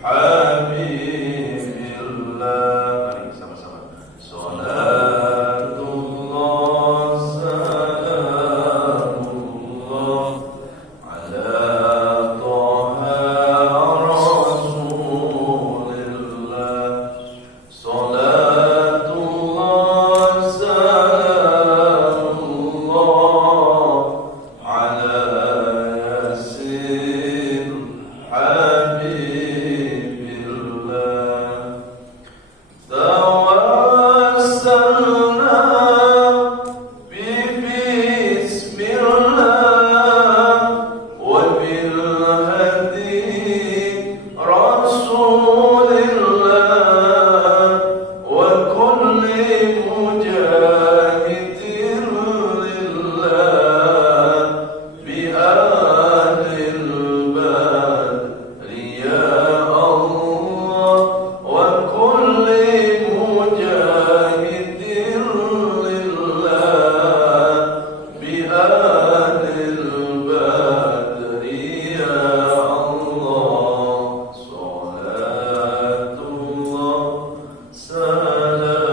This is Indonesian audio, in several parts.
Habibillah. Mari sama-sama. Salatullah salamullah ala Taha Rasulillah. Salatullah salamullah ala Yasin Habibillah. Tawassalna bismillah wa bil hadi Rasulillah wa kulli mujahidin lillah bi ahlil badri ya Allah wa kulli mujahidin lillah bi ahlil badri ya Allah. Salatullah salamullah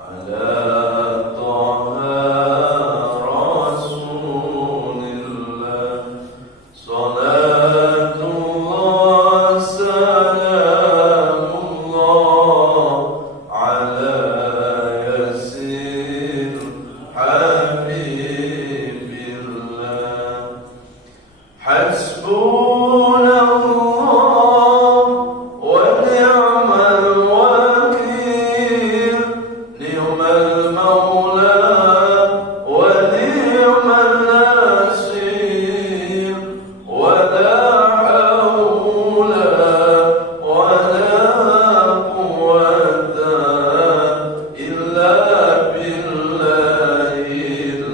ala Taha Rasulillah. Salatullah salamullah ala Yasin Habibillah. Hasbunallah wa ni'mal wakil, ni'mal maula wa ni'mal nasir, wa la hawla wa la quwwata illa billahil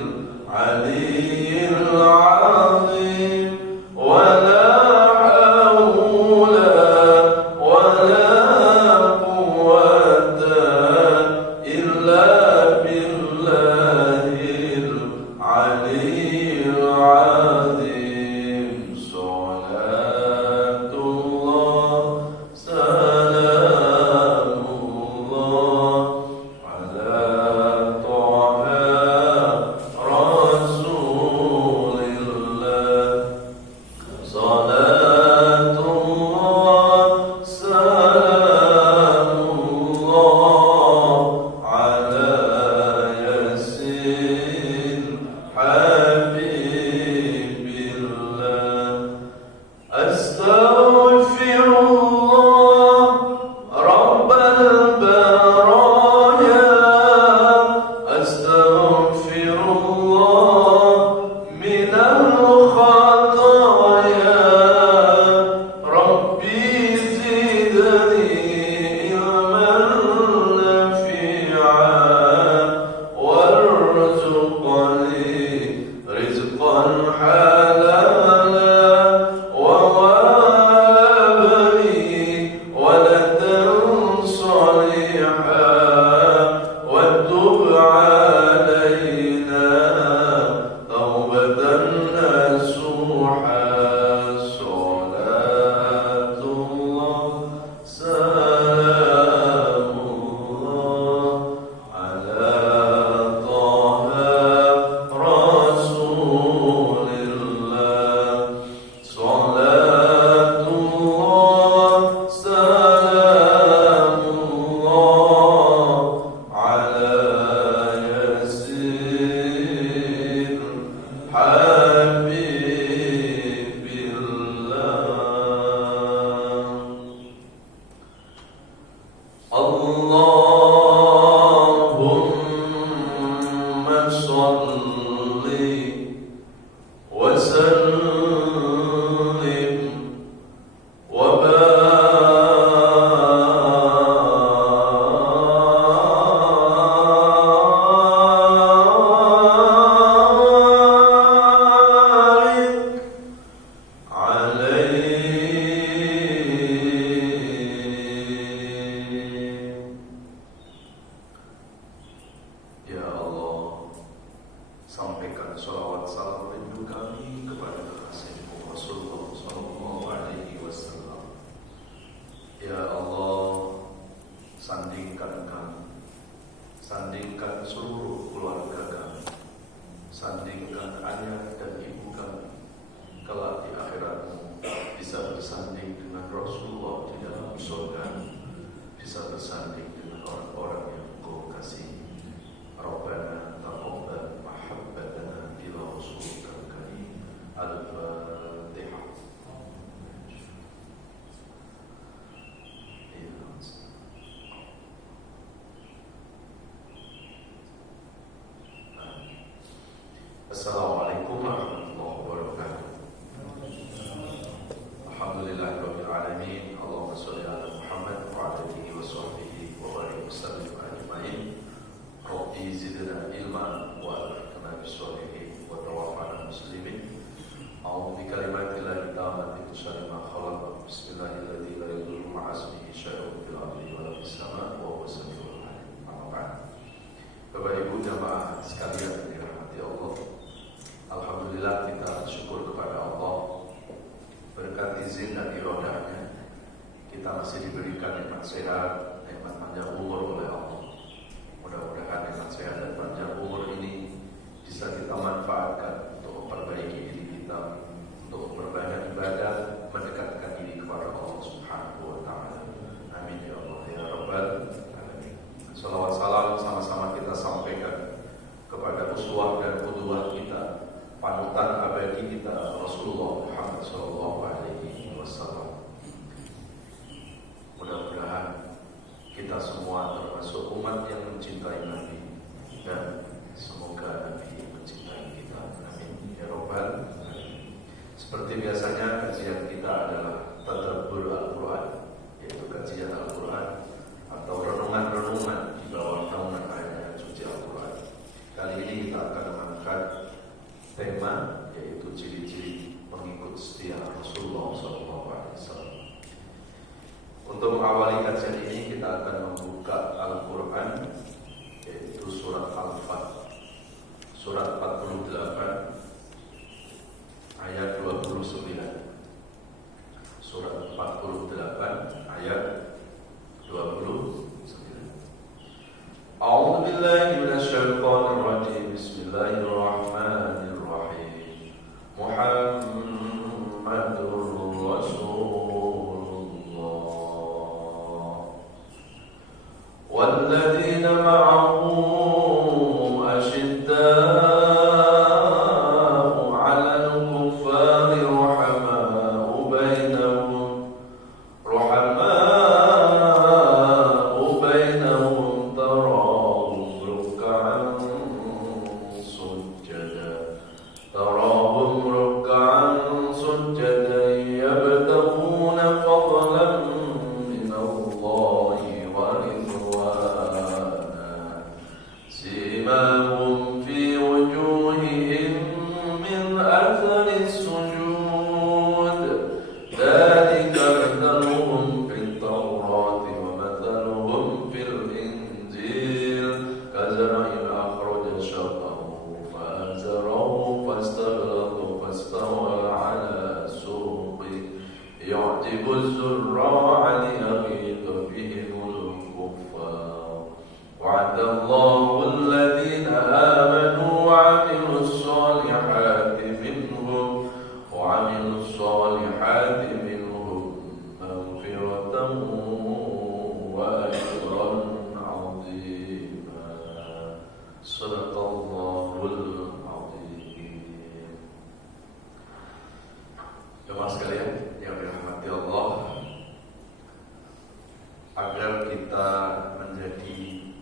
aliyyil azim, wa la hawla wa la quwwata illa billahil aliyyil azim. Salatullah salamullah ala Taha Rasulillah. Salatullah salamullah ala Yasin Habibillah. Astaghfirullah Rabbal baraya, astaghfirullah minal khataya, bersanding dengan Rasulullah di dalam surga, bisa bersanding dengan orang-orang yang Engkau kasih. Rabbana taqabbal mahabbatana ila rasulika karim. Al-Fatihah. Assalamualaikum warahmatullahi wabarakatuh. Alhamdulillahirabbil alamin. Allahumma shalli ala Muhammad wa ala alihi wa sahbihi wa barik wasallim ajmain. Rabbi zidna ilman wa alhiqna bis-shalihin wa tawaffana muslimin. A'udzu bikalimatillahi tammati min syarri ma khalaq. Bismillahirrahmanirrahim. La yadurru ma'a ismihi syai'un fil ardi wa la fis sama' wa huwas samiul alim. Amma ba'd. Bapak Ibu jamaah sekalian yang dirahmati Allah, alhamdulillah kita bersyukur kepada Allah. Berkat izin dan iradahnya kita masih diberikan nikmat sehat, nikmat panjang umur oleh Allah. Mudah-mudahan nikmat sehat dan panjang umur ini bisa kita manfaatkan untuk memperbaiki diri kita, untuk memperbanyak ibadah, mendekatkan diri kepada Allah Subhanahu wa taala. Amin ya Allah ya rabbal alamin. Salawat salam sama-sama kita sampaikan kepada uswah dan qudwah kita, panutan abadi kita, Rasulullah Muhammad sallallahu alaihi wasallam. Mudah-mudahan kita semua termasuk umat yang mencintai Nabi, dan semoga Nabi mencintai kita. Amin ya rabbal alamin. Seperti biasanya kajian kita adalah tadabbur Al-Qur'an, yaitu kajian Al-Qur'an atau renungan-renungan di bawah naungan ayat suci Al-Qur'an. Kali ini kita akan mengangkat tema yaitu ciri-ciri pengikut setia Rasulullah SAW. Untuk mengawali kajian ini kita akan membuka Al-Quran, yaitu surat Al-Fat, surat 48 ayat 29. Surat 48 ayat 29. A'udzu billahi minasyaitonir rajim. Bismillahirrahmanirrahim. Muhammadur Rasulullah walladzina ma'ahu asyidda'u 'alal kuffari ruhama'u bainahum Jemaah sekalian yang dirahmati Allah, agar kita menjadi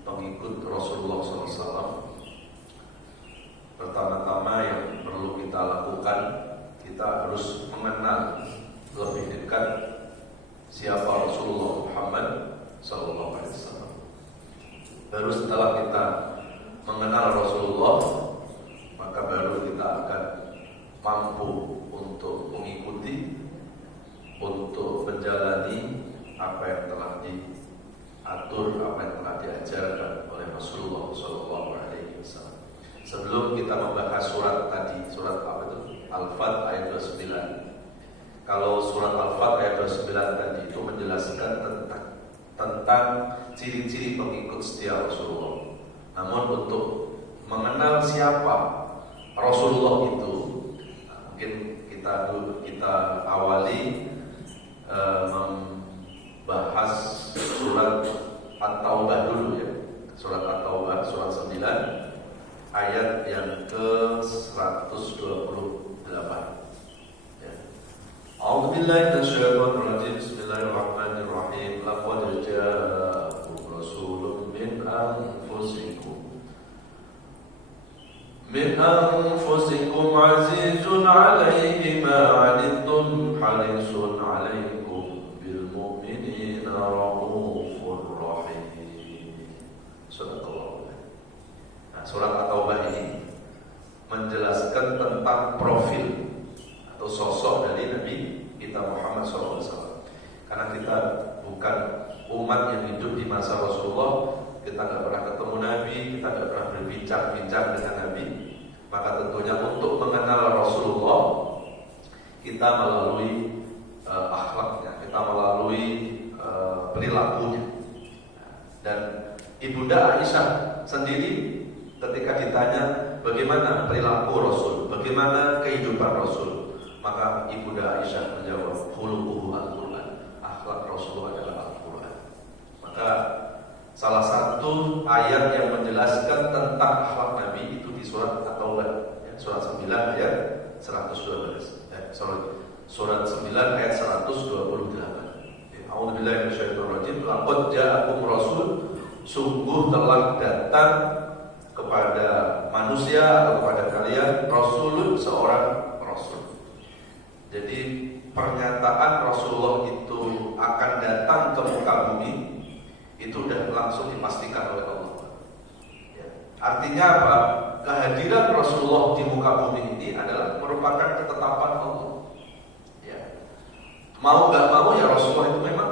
pengikut Rasulullah SAW, pertama-tama yang perlu kita lakukan, kita harus mengenal lebih dekat siapa Rasulullah Muhammad SAW. Baru setelah kita mengenal Rasulullah, maka baru kita akan mampu untuk mengikuti, untuk menjalani apa yang telah diatur, apa yang telah diajarkan oleh Rasulullah SAW. Sebelum kita membahas surat tadi, surat apa itu? Al-Fat ayat 29. Kalau surat Al-Fat ayat 29 tadi itu menjelaskan tentang ciri-ciri pengikut setia Rasulullah. Namun untuk mengenal siapa Rasulullah itu, mungkin kita awali minasyaitonir rajim. Bismillahirrahmanirrahim. Laqad ja'akum rasulun min anfusikum azizun 'alaihi ma 'anittum harisun 'alaikum bil mu'minina raufur rahim. Surat At-Taubah ini menjelaskan tentang profil atau sosok dari Nabi kita Muhammad SAW. Karena kita bukan umat yang hidup di masa Rasulullah, kita tidak pernah ketemu Nabi, kita tidak pernah berbincang-bincang dengan Nabi. Maka tentunya untuk mengenal Rasulullah, kita melalui akhlaknya, kita melalui perilakunya. Dan Ibunda Aisyah sendiri ketika ditanya bagaimana perilaku Rasul, bagaimana kehidupan Rasul, maka Ibunda Aisyah menjawab, khuluquhu al-Quran, akhlak Rasul adalah Al-Quran. Maka salah satu ayat yang menjelaskan tentang akhlak Nabi itu di surat At-Taubah, surat 9 ayat 112. Surat 9 ayat 128. A'udzubillahi minasyaitonir rajim. Laqad ja'akum rasul, sungguh telah datang kepada manusia atau kepada kalian rasulun, seorang rasul. Jadi pernyataan Rasulullah itu akan datang ke muka bumi itu sudah langsung dipastikan oleh Allah. Ya. Artinya apa? Kehadiran Rasulullah di muka bumi ini adalah merupakan ketetapan Allah. Ya. Mau nggak mau ya Rasulullah itu memang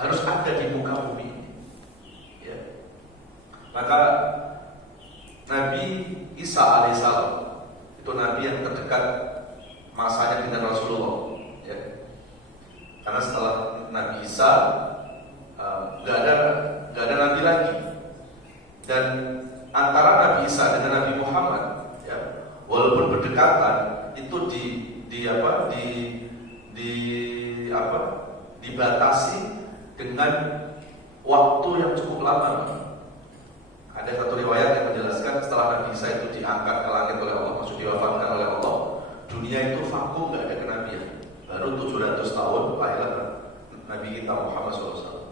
harus ada di muka bumi. Ya. Maka Nabi Isa alaihissalam itu Nabi yang terdekat masanya dengan Rasulullah. Ya. Karena setelah Nabi Isa nggak ada Nabi lagi. Dan antara Nabi Isa dengan Nabi Muhammad, ya, walaupun berdekatan, itu dibatasi dengan waktu yang cukup lama. Ada satu riwayat yang menjelaskan setelah Nabi Isa itu diangkat ke langit oleh Allah, maksud diwafatkan oleh Allah, dunia itu vakum, nggak ada kenabian. Baru 700 tahun lahirlah Nabi kita Muhammad SAW.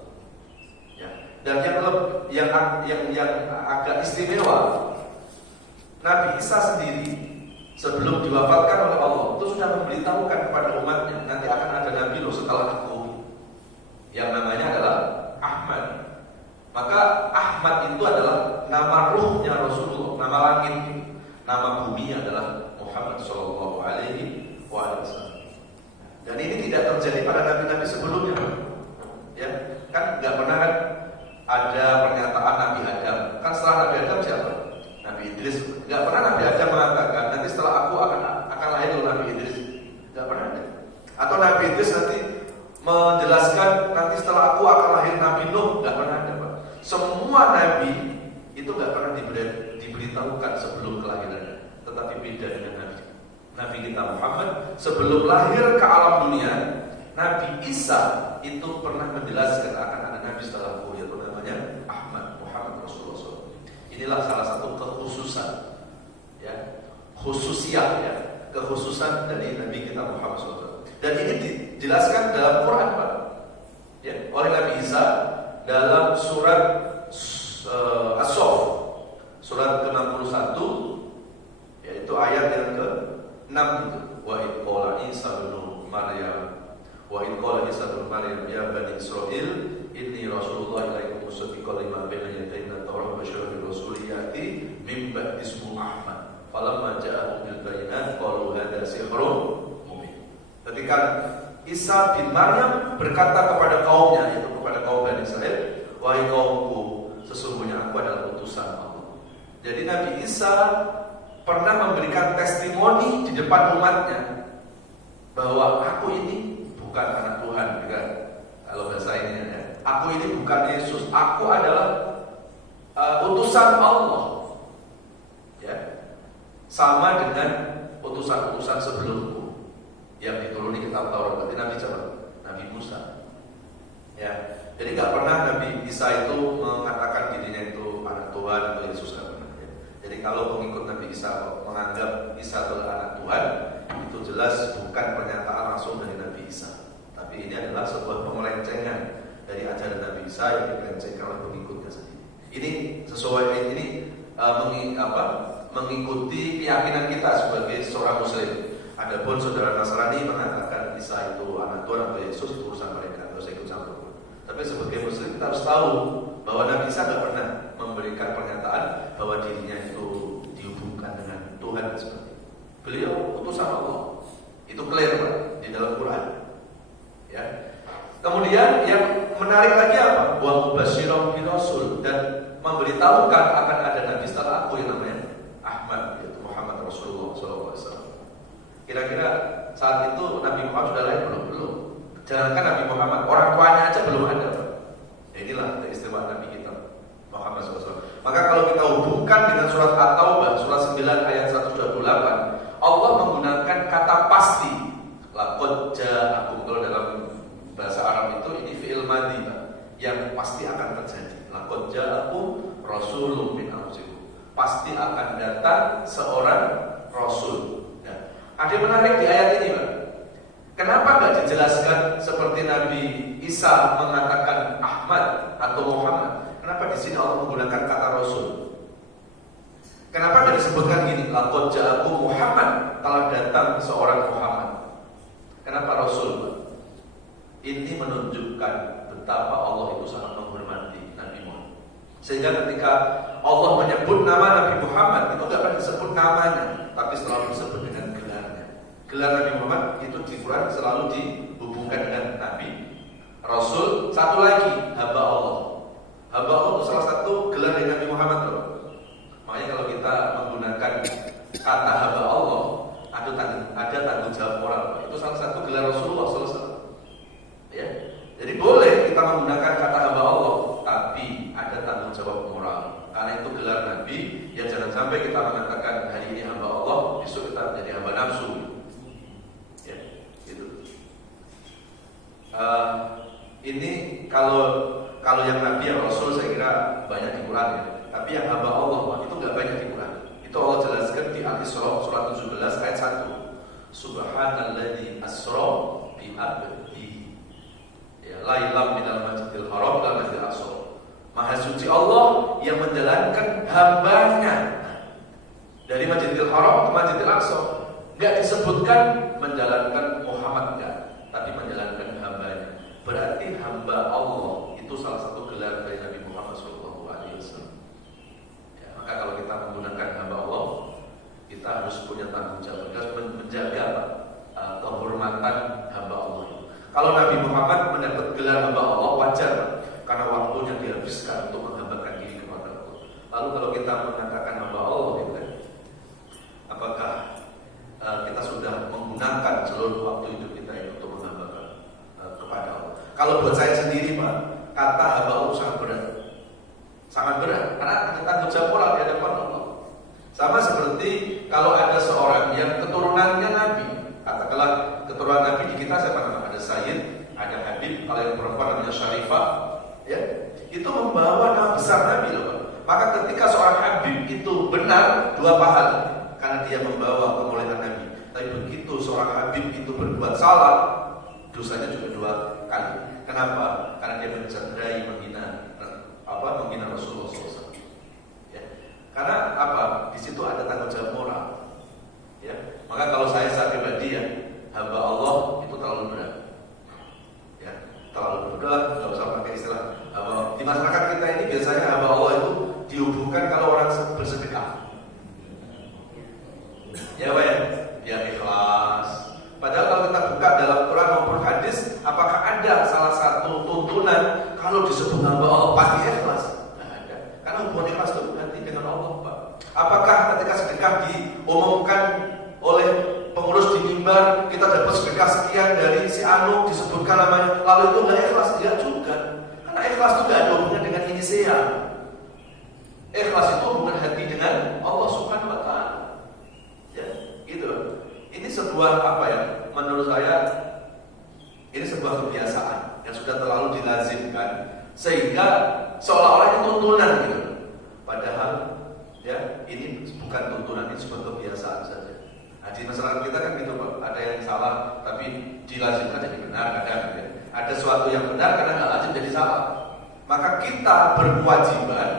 Ya. Dan yang agak istimewa, Nabi Isa sendiri sebelum diwafatkan oleh Allah itu sudah memberitahukan kepada umatnya, nanti akan ada Nabi loh setelah aku, yang namanya adalah Ahmad. Maka Ahmad itu adalah nama ruhnya Rasulullah, nama langit, nama bumi adalah Muhammad Sallallahu Alaihi Wasallam. Dan ini tidak terjadi pada nabi-nabi sebelumnya, ya kan? Nggak pernah kan ada pernyataan Nabi Adam. Kan setelah Nabi Adam siapa? Nabi Idris. Nggak pernah Nabi Adam mengatakan nanti setelah aku akan lahir Nabi Idris. Nggak pernah ada. Atau Nabi Idris nanti menjelaskan nanti setelah aku akan lahir Nabi Nuh. Nggak pernah ada, Pak. Semua nabi itu nggak pernah diberitahukan sebelum kelahirannya. Tetapi beda dengan Nabi kita Muhammad sebelum lahir ke alam dunia, Nabi Isa itu pernah menjelaskan akan ada Nabi setelahku, yaitu namanya Ahmad Muhammad Rasulullah SAW. Inilah salah satu kekhususan, ya, khususiyah, ya, kekhususan dari Nabi kita Muhammad SAW. Dan ini dijelaskan dalam Quran, Pak, ya, oleh Nabi Isa dalam surat As-Saff, surat ke-61, yaitu ayat yang ke-6 itu. Wa idh qala Isa bin Maryam, wa idh qala Isa bin Maryam ya bani Israil inni rasulullah ilaikum musaddiqan lima baina yaday at-taurat wa basyiran bi rasulin ya'ti min ba'di ismihi Ahmad falamma ja'ahum bil bayyinati qalu hadza sihrun mubin. Ketika Isa bin Maryam berkata kepada kaumnya, yaitu kepada kaum Bani Israel, wahai kaumku, sesungguhnya aku adalah utusan Allah. Jadi Nabi Isa pernah memberikan testimoni di depan umatnya bahwa aku ini bukan anak Tuhan, kan? Kalau bahasa ini, ya, aku ini bukan Yesus, aku adalah utusan Allah, ya, sama dengan utusan-utusan sebelumku yang dituruni kitab Taurat. Berarti Nabi siapa? Nabi Musa. Ya, jadi nggak pernah Nabi Isa itu mengatakan dirinya itu anak Tuhan atau Yesus. Jadi kalau pengikut Nabi Isa menganggap Isa adalah anak Tuhan, itu jelas bukan pernyataan langsung dari Nabi Isa. Tapi ini adalah sebuah pemelencengan dari ajaran Nabi Isa yang dilencengkan oleh pengikutnya sendiri. Ini sesuai mengikuti keyakinan kita sebagai seorang Muslim. Adapun saudara Nasrani mengatakan Isa itu anak Tuhan atau Yesus, itu urusan mereka, tidak usah ikut campur. Tapi sebagai Muslim kita harus tahu bahwa Nabi Isa tidak pernah memberikan pernyataan bahwa dirinya itu dihubungkan dengan Tuhan dan sebagainya. Beliau utusan Allah. Itu clear Pak, di dalam Quran. Ya. Kemudian yang menarik lagi apa? Wa mubasysyiran bi rasul, dan memberitahukan akan ada nabi setelah aku yang namanya Ahmad, yaitu Muhammad Rasulullah SAW. Kira-kira saat itu Nabi Muhammad sudah lahir belum? Belum. Jangankan Nabi Muhammad, orang tuanya aja belum ada. Ya, inilah keistimewaan Nabi kita Muhammad SAW. Maka kalau kita hubungkan dengan surat At-Taubah, surat 9 ayat 128, Allah menggunakan kata pasti. Laqad ja'akum, kalau dalam bahasa Arab itu ini fi'il madhi, yang pasti akan terjadi. Laqad ja'akum rasulun min anfusikum, pasti akan datang seorang rasul. Nah, ada yang menarik di ayat ini, Pak. Kenapa enggak dijelaskan seperti Nabi Isa mengatakan Ahmad atau Muhammad? Kenapa di sini Allah menggunakan kata rasul? Kenapa enggak disebutkan gini? Laqad ja'akum Muhammad, telah datang seorang Muhammad. Kenapa rasul, Pak? Ini menunjukkan betapa Allah itu sangat menghormati Nabi Muhammad. Sehingga ketika Allah menyebut nama Nabi Muhammad, itu tidak pernah disebut namanya, tapi selalu disebut dengan gelarnya. Gelar Nabi Muhammad itu di Quran selalu dihubungkan dengan Nabi, Rasul. Satu lagi, hamba Allah. Hamba Allah itu salah satu gelar dari Nabi Muhammad loh. Makanya kalau kita menggunakan kata hamba Allah, ada tanggung jawab moral. Itu salah satu gelar Rasulullah SAW. Ya, jadi boleh kita menggunakan kata hamba Allah, tapi ada tanggung jawab moral. Karena itu gelar Nabi, ya jangan sampai kita mengatakan hari ini hamba Allah, besok kita menjadi hamba nafsu. Ya, gitu. Ini kalau yang Nabi, yang Rasul saya kira banyak di Quran ya. Tapi yang hamba Allah itu nggak banyak di Quran. Itu Allah jelaskan di Al-Isra surat 17 ayat 1. Subhanalladzi asra bi abdihi, ya, lailam minal masjidil haram ila masjidil aqsa. Maha suci Allah yang menjalankan hambanya dari Masjidil Haram ke Masjidil Aqsa. Enggak disebutkan menjalankan Muhammad, enggak, tapi menjalankan hambanya. Berarti hamba Allah itu salah satu gelar dari Nabi Muhammad SAW. Ya, maka kalau kita menggunakan hamba Allah, kita harus punya tanggung jawab, kita harus menjaga kehormatan hamba Allah. Kalau Nabi Muhammad mendapat gelar hamba Allah, wajar, karena waktunya dihabiskan untuk menghambakan diri kepada Allah. Lalu kalau kita mengatakan hamba Allah, gitu, apakah kita sudah menggunakan seluruh waktu hidup kita ini untuk menghambakan kepada Allah? Kalau buat saya sendiri, Pak, kata hamba Allah sangat berat. Sangat berat, karena ada tanggung jawab moral di hadapan Allah. Sama seperti kalau ada seorang yang keturunannya Nabi, katakanlah keturunan Nabi di kita siapa namanya? Ada Sayyid, ada Habib, kalau yang perempuan namanya Syarifah, ya, itu membawa nama besar Nabi loh. Maka ketika seorang Habib itu benar, 2 pahala, karena dia membawa kemuliaan Nabi. Tapi begitu seorang Habib itu berbuat salah, dosanya juga 2 kali. Kenapa? Karena dia mencederai, menghina Rasulullah SAW. Ya. Karena apa? Di situ ada tanggung jawab moral. Ya. Maka kalau saya pribadi ya, hamba Allah itu terlalu berat. Ya, terlalu berat. Tidak usah pakai istilah. Di masyarakat kita ini biasanya hamba Allah itu dihubungkan kalau orang bersedekah. Ya, Pak ya, biar ikhlas. Padahal kalau kita buka dalam Quran maupun hadis, apakah ada salah satu tuntunan kalau disebut hamba Allah pasti ikhlas? Tidak ada. Karena hubungan ikhlas itu nanti dengan Allah, Pak. Apakah ketika sedekah diumumkan oleh pengurus di mimbar, kita dapat sedekah sekian dari si Anu, disebutkan namanya, lalu itu nggak ikhlas? Tidak juga. Karena ikhlas itu nggak ada hubungan dengan inisial. Ikhlas itu hubungan hati dengan Allah Subhanahu Wa Taala. Ya, gitu. Ini sebuah apa ya? Menurut saya ini sebuah kebiasaan yang sudah terlalu dilazimkan sehingga seolah-olah itu tuntunan gitu. Padahal ya ini bukan tuntunan, ini sebuah kebiasaan saja. Nah, di masyarakat kita kan gitu Pak, ada yang salah tapi dilazimkan jadi benar kadang ya. ada sesuatu yang benar karena nggak lazim jadi salah. Maka kita berkewajiban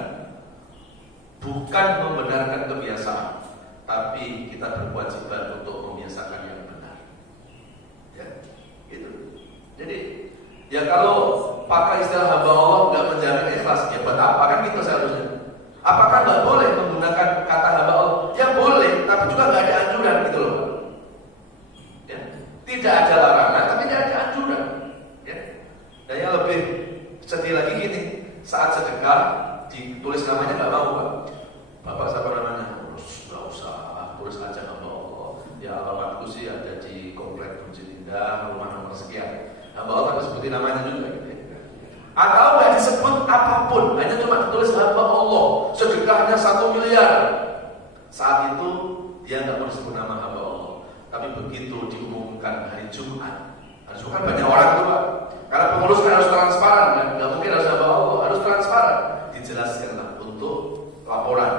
bukan membenarkan kebiasaan, tapi kita berkewajiban untuk membiasakan yang benar. Ya, gitu. Jadi, ya kalau pakai istilah hamba Allah nggak menjamin ikhlas, ya buat apa kan gitu seharusnya? Apakah nggak boleh menggunakan kata hamba Allah? Ya boleh, tapi juga nggak ada anjuran gitu loh. Ya, tidak ada larangan, tapi tidak ada anjuran. Ya, dan yang lebih sedih lagi gini, saat sedekah ditulis namanya nggak mau Pak. Bapak siapa namanya? Nggak usah, tulis aja hamba Allah. Ya alamatku sih ada di komplek Bukit Indah, rumah nomor sekian. Hamba Allah tapi sebutin namanya juga gitu ya. Atau nggak disebut apapun, hanya cuma ditulis hamba Allah, sedekahnya 1 miliar. Saat itu dia nggak mau disebut nama hamba Allah. Tapi begitu diumumkan hari Jumat, hari Jumat banyak orang tuh Pak. Karena pengurus kan harus transparan kan, nggak mungkin harus hamba Allah, harus transparan. Dijelaskanlah untuk laporan.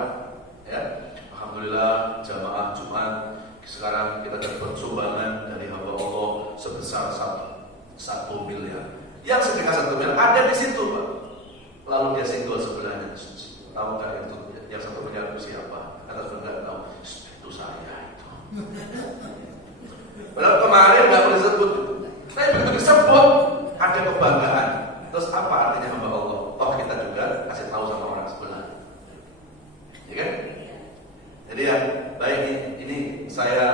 Ya, alhamdulillah jamaah Jumat sekarang kita dapat sumbangan dari hamba Allah sebesar 1 miliar. Yang sedekah 1 miliar ada di situ Pak. Lalu dia singgol sebelahnya, tahu nggak yang 1 miliar itu siapa? Kata saudara tahu, itu saya itu. Padahal kemarin nggak boleh disebut. Tapi begitu disebut ada kebanggaan. Terus apa artinya hamba Allah? Toh kita juga kasih tahu sama orang sebelah. Ya kan? Jadi ya, baik ini saya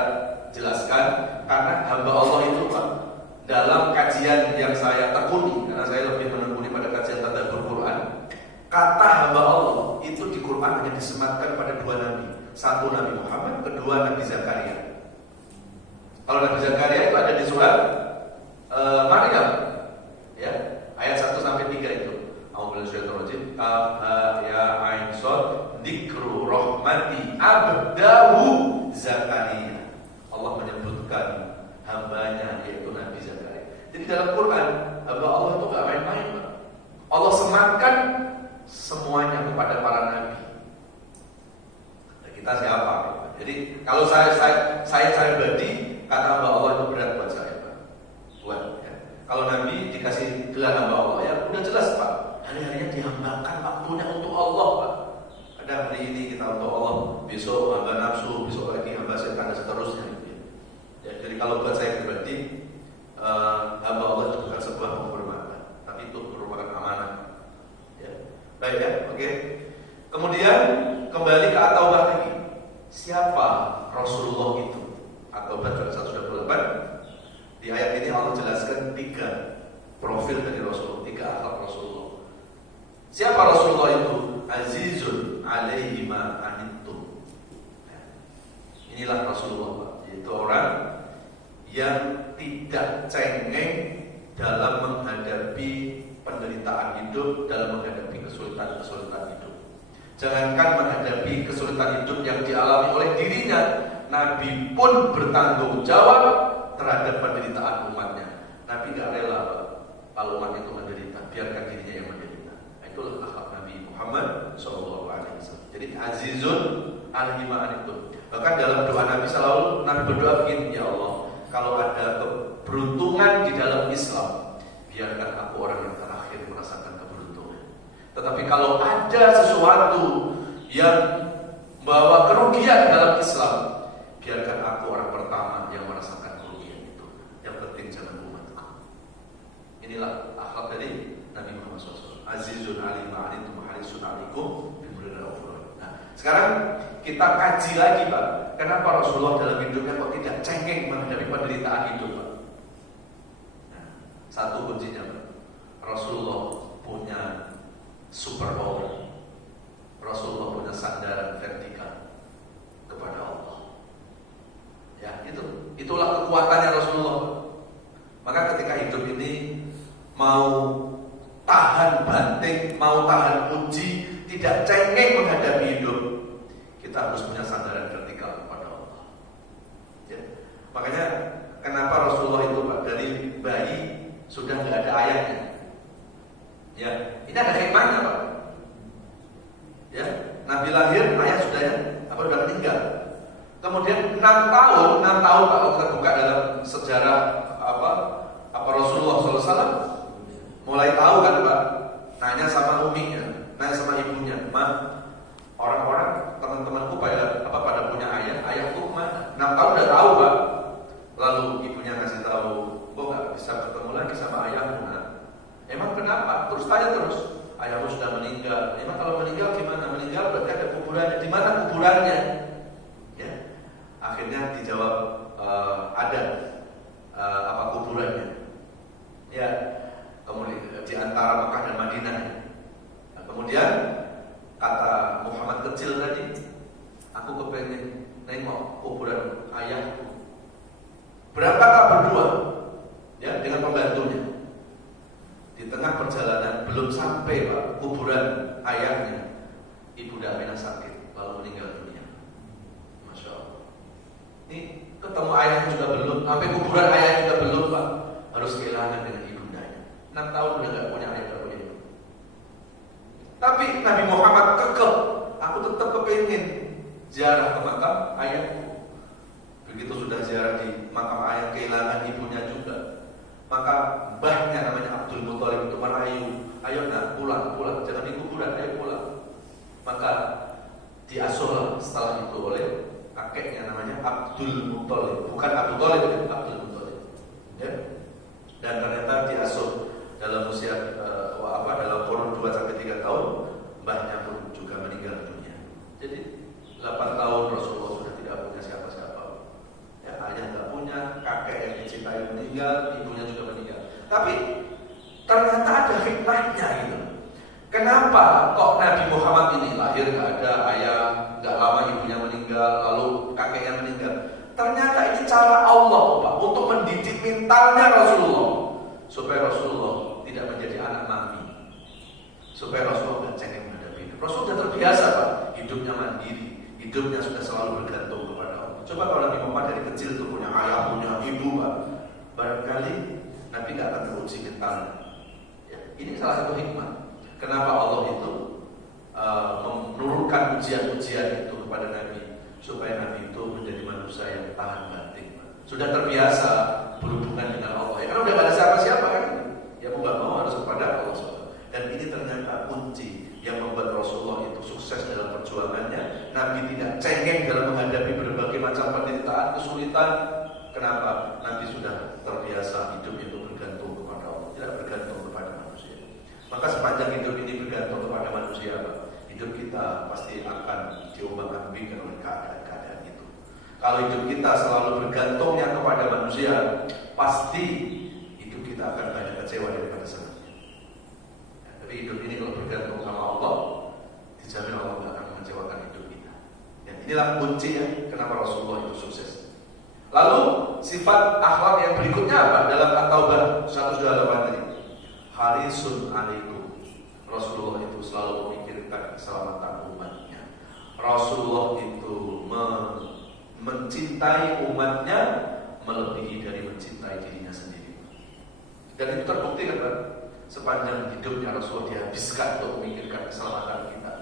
jelaskan karena hamba Allah itu Pak, dalam kajian yang saya tekuni, karena saya lebih menekuni pada kajian tadabbur Quran, kata hamba Allah itu di Quran hanya disematkan pada 2 nabi. Satu Nabi Muhammad, kedua Nabi Zakaria. Kalau Nabi Zakaria itu ada di surat Maryam, ya, ayat 1 sampai 3 itu. A'udzubillahi ya ain shad dzikru rahmati abdahu Zakaria. Allah menyebutkan hambanya yaitu Nabi Zakaria. Jadi dalam Quran hamba Allah itu gak main-main Pak. Allah sematkan semuanya kepada para nabi. Nah, kita siapa? Jadi kalau saya pribadi kata hamba Allah itu berat buat saya Pak. Buat ya. Kalau Nabi dikasih gelar hamba Allah ya udah jelas Pak. Hari-harinya dihambakan waktunya untuk Allah Pak. Ada hari ini kita untuk Allah, besok hamba nafsu, besok lagi hamba setan dan seterusnya. Ya, jadi kalau buat saya pribadi hamba Allah itu bukan sebuah penghormatan, tapi itu merupakan amanah. Ya. Baik ya, oke. Kemudian kembali ke At-Taubah lagi. Siapa Rasulullah itu? At-Taubah 128. Di ayat ini Allah jelaskan 3 profil dari Rasulullah, 3 akhlak Rasulullah. Siapa Rasulullah itu? Azizun alaihi ma anittum. Inilah Rasulullah Pak. Yaitu orang yang tidak cengeng dalam menghadapi penderitaan hidup, dalam menghadapi kesulitan-kesulitan hidup. Jangankan menghadapi kesulitan hidup yang dialami oleh dirinya, Nabi pun bertanggung jawab terhadap penderitaan umatnya. Nabi gak rela Pak, kalau umat itu menderita, biarkan dirinya yang menderita. Itulah akhlak Nabi Muhammad SAW. Jadi azizun alaihi ma anittum. Bahkan dalam doa Nabi selalu Nabi berdoa begini, ya Allah, kalau ada keberuntungan di dalam Islam, biarkan aku orang yang terakhir merasakan keberuntungan. Tetapi kalau ada sesuatu yang membawa kerugian dalam Islam, biarkan aku orang pertama yang merasakan kerugian itu. Yang penting jangan umatku. Inilah akhlak dari Nabi Muhammad SAW. Azizun alaihi ma anittum harisun alaikum bil mu'minin. Nah, sekarang kita kaji lagi Pak, kenapa Rasulullah dalam hidupnya kok tidak cengeng menghadapi penderitaan hidup Pak? Nah, satu kuncinya Pak, Rasulullah punya super power. Rasulullah punya sandaran vertikal kepada Allah. Ya, itulah kekuatannya Rasulullah Pak. Maka ketika hidup ini mau tahan banting, mau tahan uji, tidak cengeng menghadapi hidup, kita harus punya sandaran vertikal kepada Allah. Ya. Makanya kenapa Rasulullah itu Pak, dari bayi sudah nggak ada ayahnya. Ya, ini ada hikmahnya Pak. Ya, Nabi lahir, ayah sudah meninggal. Kemudian 6 tahun kalau kita buka dalam sejarah apa Rasulullah SAW, mulai tahu kan Pak, nanya sama uminya, nanya sama ibunya, "Ma, orang-orang teman-temanku pada punya ayahku kemana?" 6 tahun udah tahu Pak. Lalu ibunya ngasih tahu, "Kok nggak bisa ketemu lagi sama ayahmu, Nak?" "Emang kenapa?" Terus tanya terus. "Ayahmu sudah meninggal." "Emang kalau meninggal gimana?" "Meninggal berarti ada kuburannya." "Di mana kuburannya?" Ya, akhirnya dijawab, ada kuburannya. Ya, kemudian di antara Mekah dan Madinah. Nah, kemudian kata Muhammad kecil tadi, "Aku kepengen nengok kuburan ayahku." Berangkatlah berdua, ya, dengan pembantunya. Di tengah perjalanan belum sampai Pak kuburan ayahnya, Ibu Aminah sakit lalu meninggal dunia. Masya Allah. Ini ketemu ayahnya juga belum, sampai kuburan ayahnya juga belum Pak, harus kehilangan dengan ibundanya. 6 tahun udah gak punya ayah, gak punya ibu. Tapi Nabi Muhammad kekeh, "Aku tetap kepengen ziarah ke makam ayahku." Begitu sudah ziarah di makam ayah, kehilangan ibunya juga. Maka mbahnya namanya Abdul Muthalib itu merayu, "Ayo Nak, pulang, jangan di kuburan, ayo pulang." Maka diasuh setelah itu oleh kakeknya namanya Abdul Muthalib, bukan Abu Thalib, Abdul Muthalib. Ya. Dan ternyata diasuh dalam usia dalam kurun 2-3 tahun, mbahnya pun juga meninggal dunia. Jadi 8 tahun Rasulullah sudah tidak punya siapa-siapa. Ya, ayah nggak punya, kakek yang dicintai meninggal, ibunya juga meninggal. Tapi ternyata ada hikmahnya gitu. Kenapa kok Nabi Muhammad ini lahir nggak ada ayah, nggak lama ibunya meninggal, lalu kakeknya meninggal? Ternyata ini cara Allah Pak untuk mendidik mentalnya Rasulullah, supaya Rasulullah tidak menjadi anak mami, supaya Rasulullah nggak cengeng menghadapi hidup. Rasul sudah terbiasa Pak, hidupnya mandiri, hidupnya sudah selalu bergantung kepada Allah. Coba kalau Nabi Muhammad dari kecil itu punya ayah, punya ibu Pak, barangkali Nabi nggak akan teruji mentalnya. Ya, ini salah satu hikmah kenapa Allah itu menurunkan ujian-ujian itu kepada Nabi, supaya Nabi itu menjadi manusia yang tahan banting. Sudah terbiasa berhubungan dengan Allah. Ya, karena udah gak ada siapa-siapa kan. Ya mau gak mau harus kepada Allah SWT. Dan ini ternyata kunci yang membuat Rasulullah itu sukses dalam perjuangannya. Nabi tidak cengeng dalam menghadapi berbagai macam penderitaan, kesulitan. Kenapa? Nabi sudah terbiasa hidup itu bergantung kepada Allah, tidak bergantung kepada manusia. Maka sepanjang hidup ini bergantung kepada manusia, hidup kita pasti akan diombang-ambingkan oleh keadaan-keadaan itu. Kalau hidup kita selalu bergantungnya kepada manusia, pasti hidup kita akan banyak kecewa daripada senangnya. Ya, tapi hidup ini kalau bergantung sama Allah, dijamin Allah tidak akan mengecewakan hidup kita. Ya, inilah kuncinya kenapa Rasulullah itu sukses. Lalu sifat akhlak yang berikutnya apa? Dalam At-Taubah 128 tadi, harisun alaikum. Rasulullah itu selalu memikirkan keselamatan umatnya. Rasulullah itu mencintai umatnya melebihi dari mencintai dirinya sendiri. Dan itu terbukti kan Pak? Sepanjang hidupnya Rasulullah dihabiskan untuk memikirkan keselamatan kita.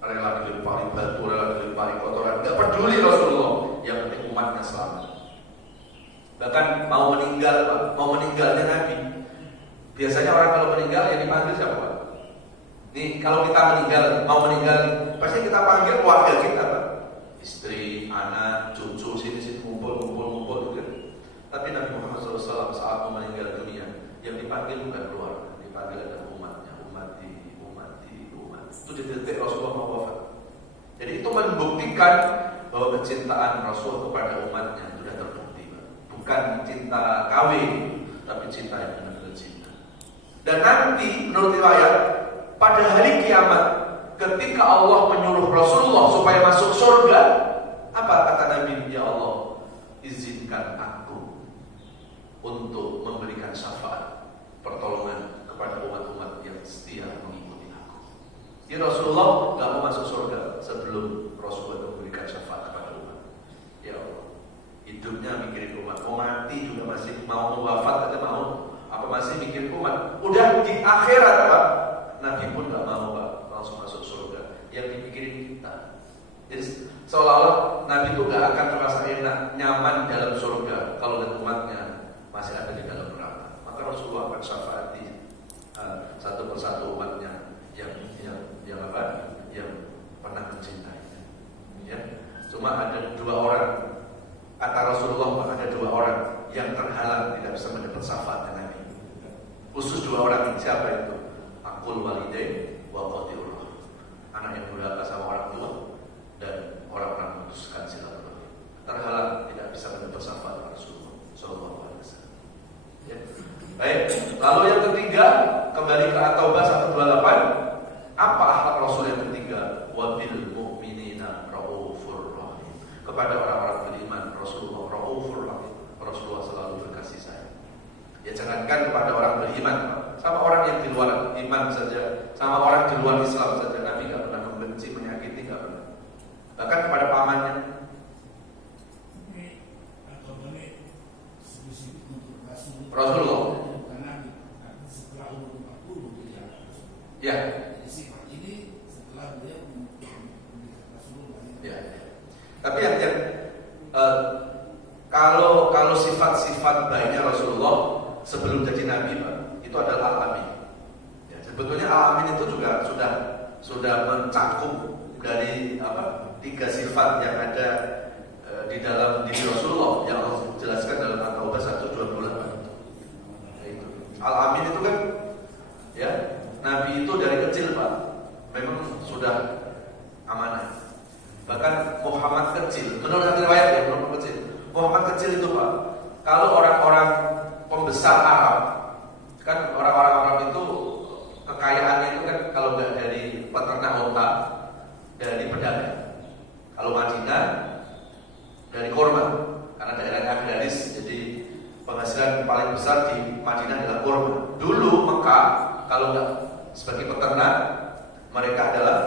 Rela dilempari batu, rela dilempari kotoran, tidak peduli Rasulullah, yang penting umatnya selamat. Bahkan mau meninggal Pak, mau meninggalnya Nabi. Biasanya orang kalau meninggal yang dipanggil siapa Pak? Nih kalau kita meninggal, mau meninggal, pasti kita panggil keluarga kita Pak. Istri, anak, cucu, sini kumpul gitu. Tapi Nabi Muhammad SAW saat mau meninggal dunia, yang dipanggil bukan keluarga, dipanggil adalah umatnya, umat. Itu di detik Rasulullah mau wafat. Jadi itu membuktikan bahwa kecintaan Rasul kepada umatnya sudah terbukti Pak. Bukan cinta kawin, tapi cinta yang benar-benar cinta. Dan nanti menurut riwayat, pada hari kiamat, ketika Allah menyuruh Rasulullah supaya masuk surga, apa kata Nabi? Ya Allah, izinkan aku untuk memberikan syafaat, pertolongan kepada umat-umat yang setia mengikuti aku. Ya Rasulullah gak mau masuk surga sebelum Rasulullah memberikan syafaat kepada umat. Ya Allah, hidupnya mikirin umat, mau mati juga masih mau wafat aja mau, apa masih mikirin umat. Udah di akhirat Pak, Nabi pun gak mau Pak langsung masuk surga, yang dipikirin kita. Jadi seolah-olah Nabi itu gak akan merasa enak, nyaman dalam surga kalau umatnya masih ada di dalam neraka. Maka Rasulullah akan syafaati satu persatu umatnya yang apa? Yang pernah mencintai. Ya, cuma ada 2 orang kata Rasulullah, ada 2 orang yang terhalang tidak bisa mendapat syafaat Nabi. Khusus 2 orang, siapa itu? Aqul walidain wa qati'ur rahim. Anak yang durhaka sama orang tua dan orang-orang memutuskan silaturahmi. Terhalang tidak bisa mendapat syafaat Rasulullah sallallahu alaihi wasallam. Ya. Baik, lalu yang ketiga, kembali ke At-Taubah 128. Apa akhlak Rasul yang ketiga? Wabil mu'minina raufur rahim. Kepada orang-orang beriman, Rasulullah raufur rahim. Rasulullah selalu berkasih sayang. Ya, jangankan kepada orang beriman, sama orang yang di luar iman saja, sama orang di luar Islam saja, Nabi tidak pernah membenci, menyakiti, tidak pernah. Bahkan kepada pamannya. Rasulullah. Ya. Ya. Tapi yang kalau sifat-sifat baiknya Rasulullah sebelum jadi Nabi, Pak, itu adalah al-amin. Ya, sebetulnya al-amin itu juga sudah mencakup dari 3 sifat yang ada di dalam diri Rasulullah yang Allah jelaskan dalam At-Taubah 128. Itu. Al-amin itu kan, ya, Nabi itu dari kecil, Pak, memang sudah amanah. Bahkan Muhammad kecil, menurut riwayat ya, Muhammad kecil itu, Pak, kalau orang-orang pembesar Arab, kan orang-orang Arab itu kekayaannya itu kan kalau nggak dari peternak unta, dari pedagang. Kalau Madinah dari kurma, karena daerahnya agraris, jadi penghasilan paling besar di Madinah adalah kurma. Dulu Mekah kalau nggak sebagai peternak, mereka adalah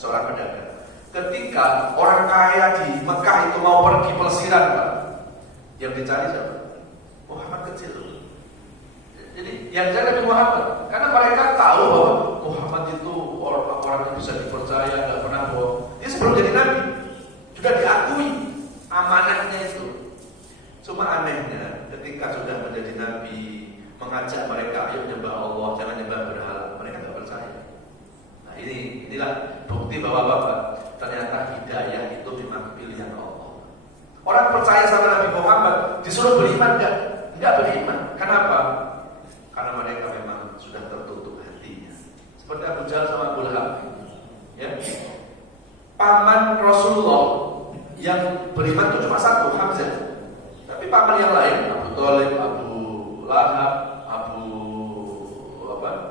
seorang pedagang. Ketika orang kaya di Mekah itu mau pergi pelesiran, Pak, yang dicari siapa? Muhammad kecil. Jadi yang dicari Nabi Muhammad, karena mereka tahu bahwa Muhammad itu orang yang bisa dipercaya, nggak pernah bohong. Dia sebelum jadi Nabi sudah diakui amanahnya itu. Cuma anehnya ketika sudah menjadi Nabi, mengajak mereka, ayo menyembah Allah, jangan menyembah berhala, mereka nggak percaya. Nah, inilah bukti bahwa Bapak, ternyata hidayah itu memang pilihan Allah. Orang percaya sama Nabi Muhammad disuruh beriman enggak beriman. Kenapa? Karena mereka memang sudah tertutup hatinya. Seperti Abu Jahal sama Abu Lahab. Ya. Paman Rasulullah yang beriman itu cuma 1, Hamzah. Tapi paman yang lain, Abu Thalib, Abu Lahab, Abu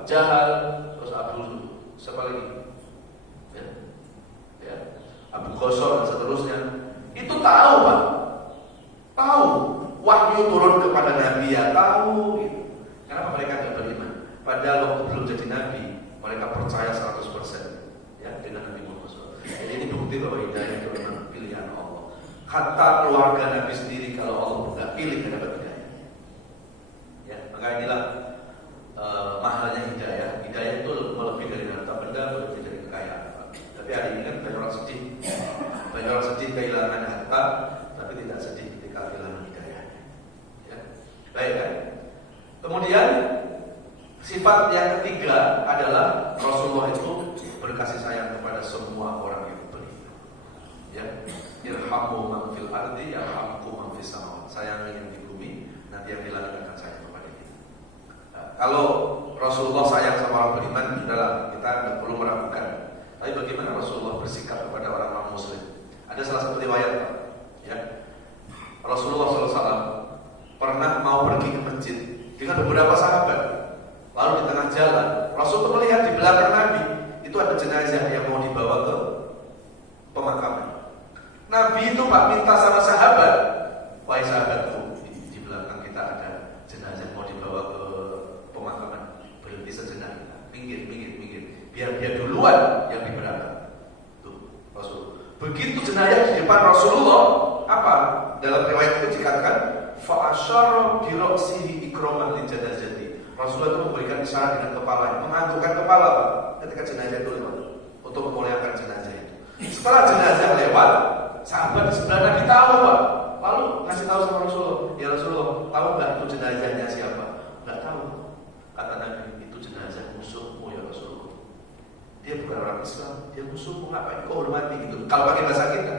Jahal, terus siapa lagi? Ya. Abu Qasor dan seterusnya. Itu tahu, Pak. Tahu wahyu turun kepada Nabi, ya tahu gitu. Kenapa mereka tidak beriman? Padahal waktu belum jadi Nabi, mereka percaya 100% ya dengan Nabi Muhammad SAW. Jadi ini bukti bahwa hidayah itu memang pilihan Allah. Kata keluarga Nabi sendiri, kalau Allah tidak pilih, tidak dapat hidayah. Ya, maka inilah mahalnya hidayah. Hidayah itu lebih dari harta benda, lebih dari kekayaan. Tapi hari ini kan banyak orang sedih. Banyak orang sedih kehilangan harta, tapi tidak sedih ketika kehilangan hidayah. Ya. Baik kan? Kemudian sifat yang ketiga adalah Rasulullah itu berkasih sayang kepada semua orang yang beriman. Ya, irhamu man fil ardi yarhamkum man fis sama. Sayangi yang di bumi, nanti yang di langit akan sayang kepada kita. Nah, kalau Rasulullah sayang sama orang beriman, sudahlah, kita tidak perlu meragukan. Tapi bagaimana Rasulullah bersikap kepada orang Muslim? Ada salah satu riwayat, ya, Rasulullah SAW pernah mau pergi ke masjid dengan beberapa sahabat. Lalu di tengah jalan, Rasul melihat di belakang Nabi itu ada jenazah yang mau dibawa ke pemakaman. Nabi itu, Pak, minta sama sahabat, wahai sahabatku, di belakang kita ada jenazah mau dibawa ke pemakaman. Berhenti sejenak, minggir, biar dia duluan yang di belakang. Tuh, Rasul. Begitu jenazah di depan Rasulullah, apa? Dalam riwayat itu dikatakan, fa asyara bi ra'sihi ikraman li janazati. Rasulullah itu memberikan isyarat dengan kepalanya, menganggukkan kepala, Pak, ketika jenazah itu lewat, untuk memuliakan jenazah itu. Setelah jenazah lewat, sahabat di sebelah Nabi tahu, Pak. Lalu ngasih tahu sama Rasulullah, ya Rasulullah, tahu nggak itu jenazahnya siapa? Nggak tahu. Kata Nabi, itu jenazah bukan orang Islam, dia musuhmu, ngapain kau hormati gitu. Kalau pakai bahasa kita,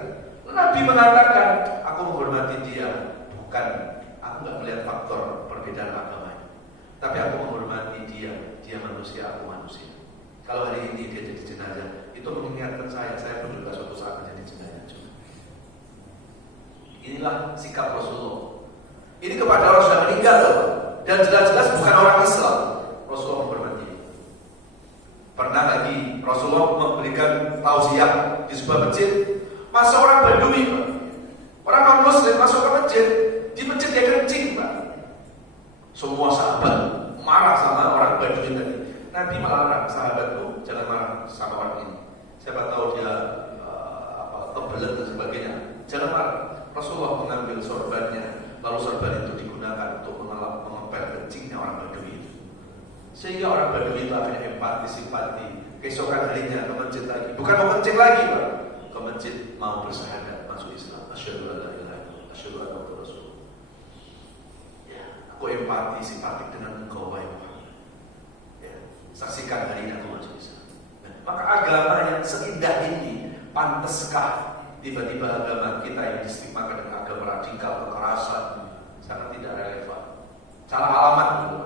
Nabi mengatakan, aku menghormati dia, bukan aku nggak melihat faktor perbedaan agama, tapi aku menghormati dia manusia, aku manusia. Kalau hari ini dia jadi jenazah, itu mengingatkan saya pun juga suatu saat menjadi jenazah juga. Inilah sikap Rasulullah. Ini kepada orang sudah meninggal loh, dan jelas-jelas bukan orang Islam. Rasulullah menghormati. Pernah lagi Rasulullah memberikan tausiah di sebuah masjid. Masa orang Badui, Pak, orang non Muslim masuk ke masjid, di masjid dia kencing, Pak. Semua sahabat marah sama orang Badui tadi. Nabi melarang sahabatku jangan marah sama orang ini. Siapa tahu dia kebelet dan sebagainya. Jangan marah. Rasulullah mengambil sorbannya, lalu sorban itu digunakan untuk mengepel kencingnya orang Badui itu. Sehingga orang Badui itu akhirnya empati, simpati. Keesokan harinya ke masjid lagi. Bukan mau kencing lagi, Pak. Ke masjid mau bersyahadat masuk Islam. Asyhadu an la ilaha illallah, asyhadu anna Muhammadar Rasulullah. Ya, aku empati, simpati dengan engkau, wahai Muhammad. Ya, saksikan hari ini aku masuk Islam. Nah, maka agama yang seindah ini pantaskah tiba-tiba agama kita yang distigmakan dengan agama radikal, kekerasan, sangat tidak relevan. Salah alamat gitu.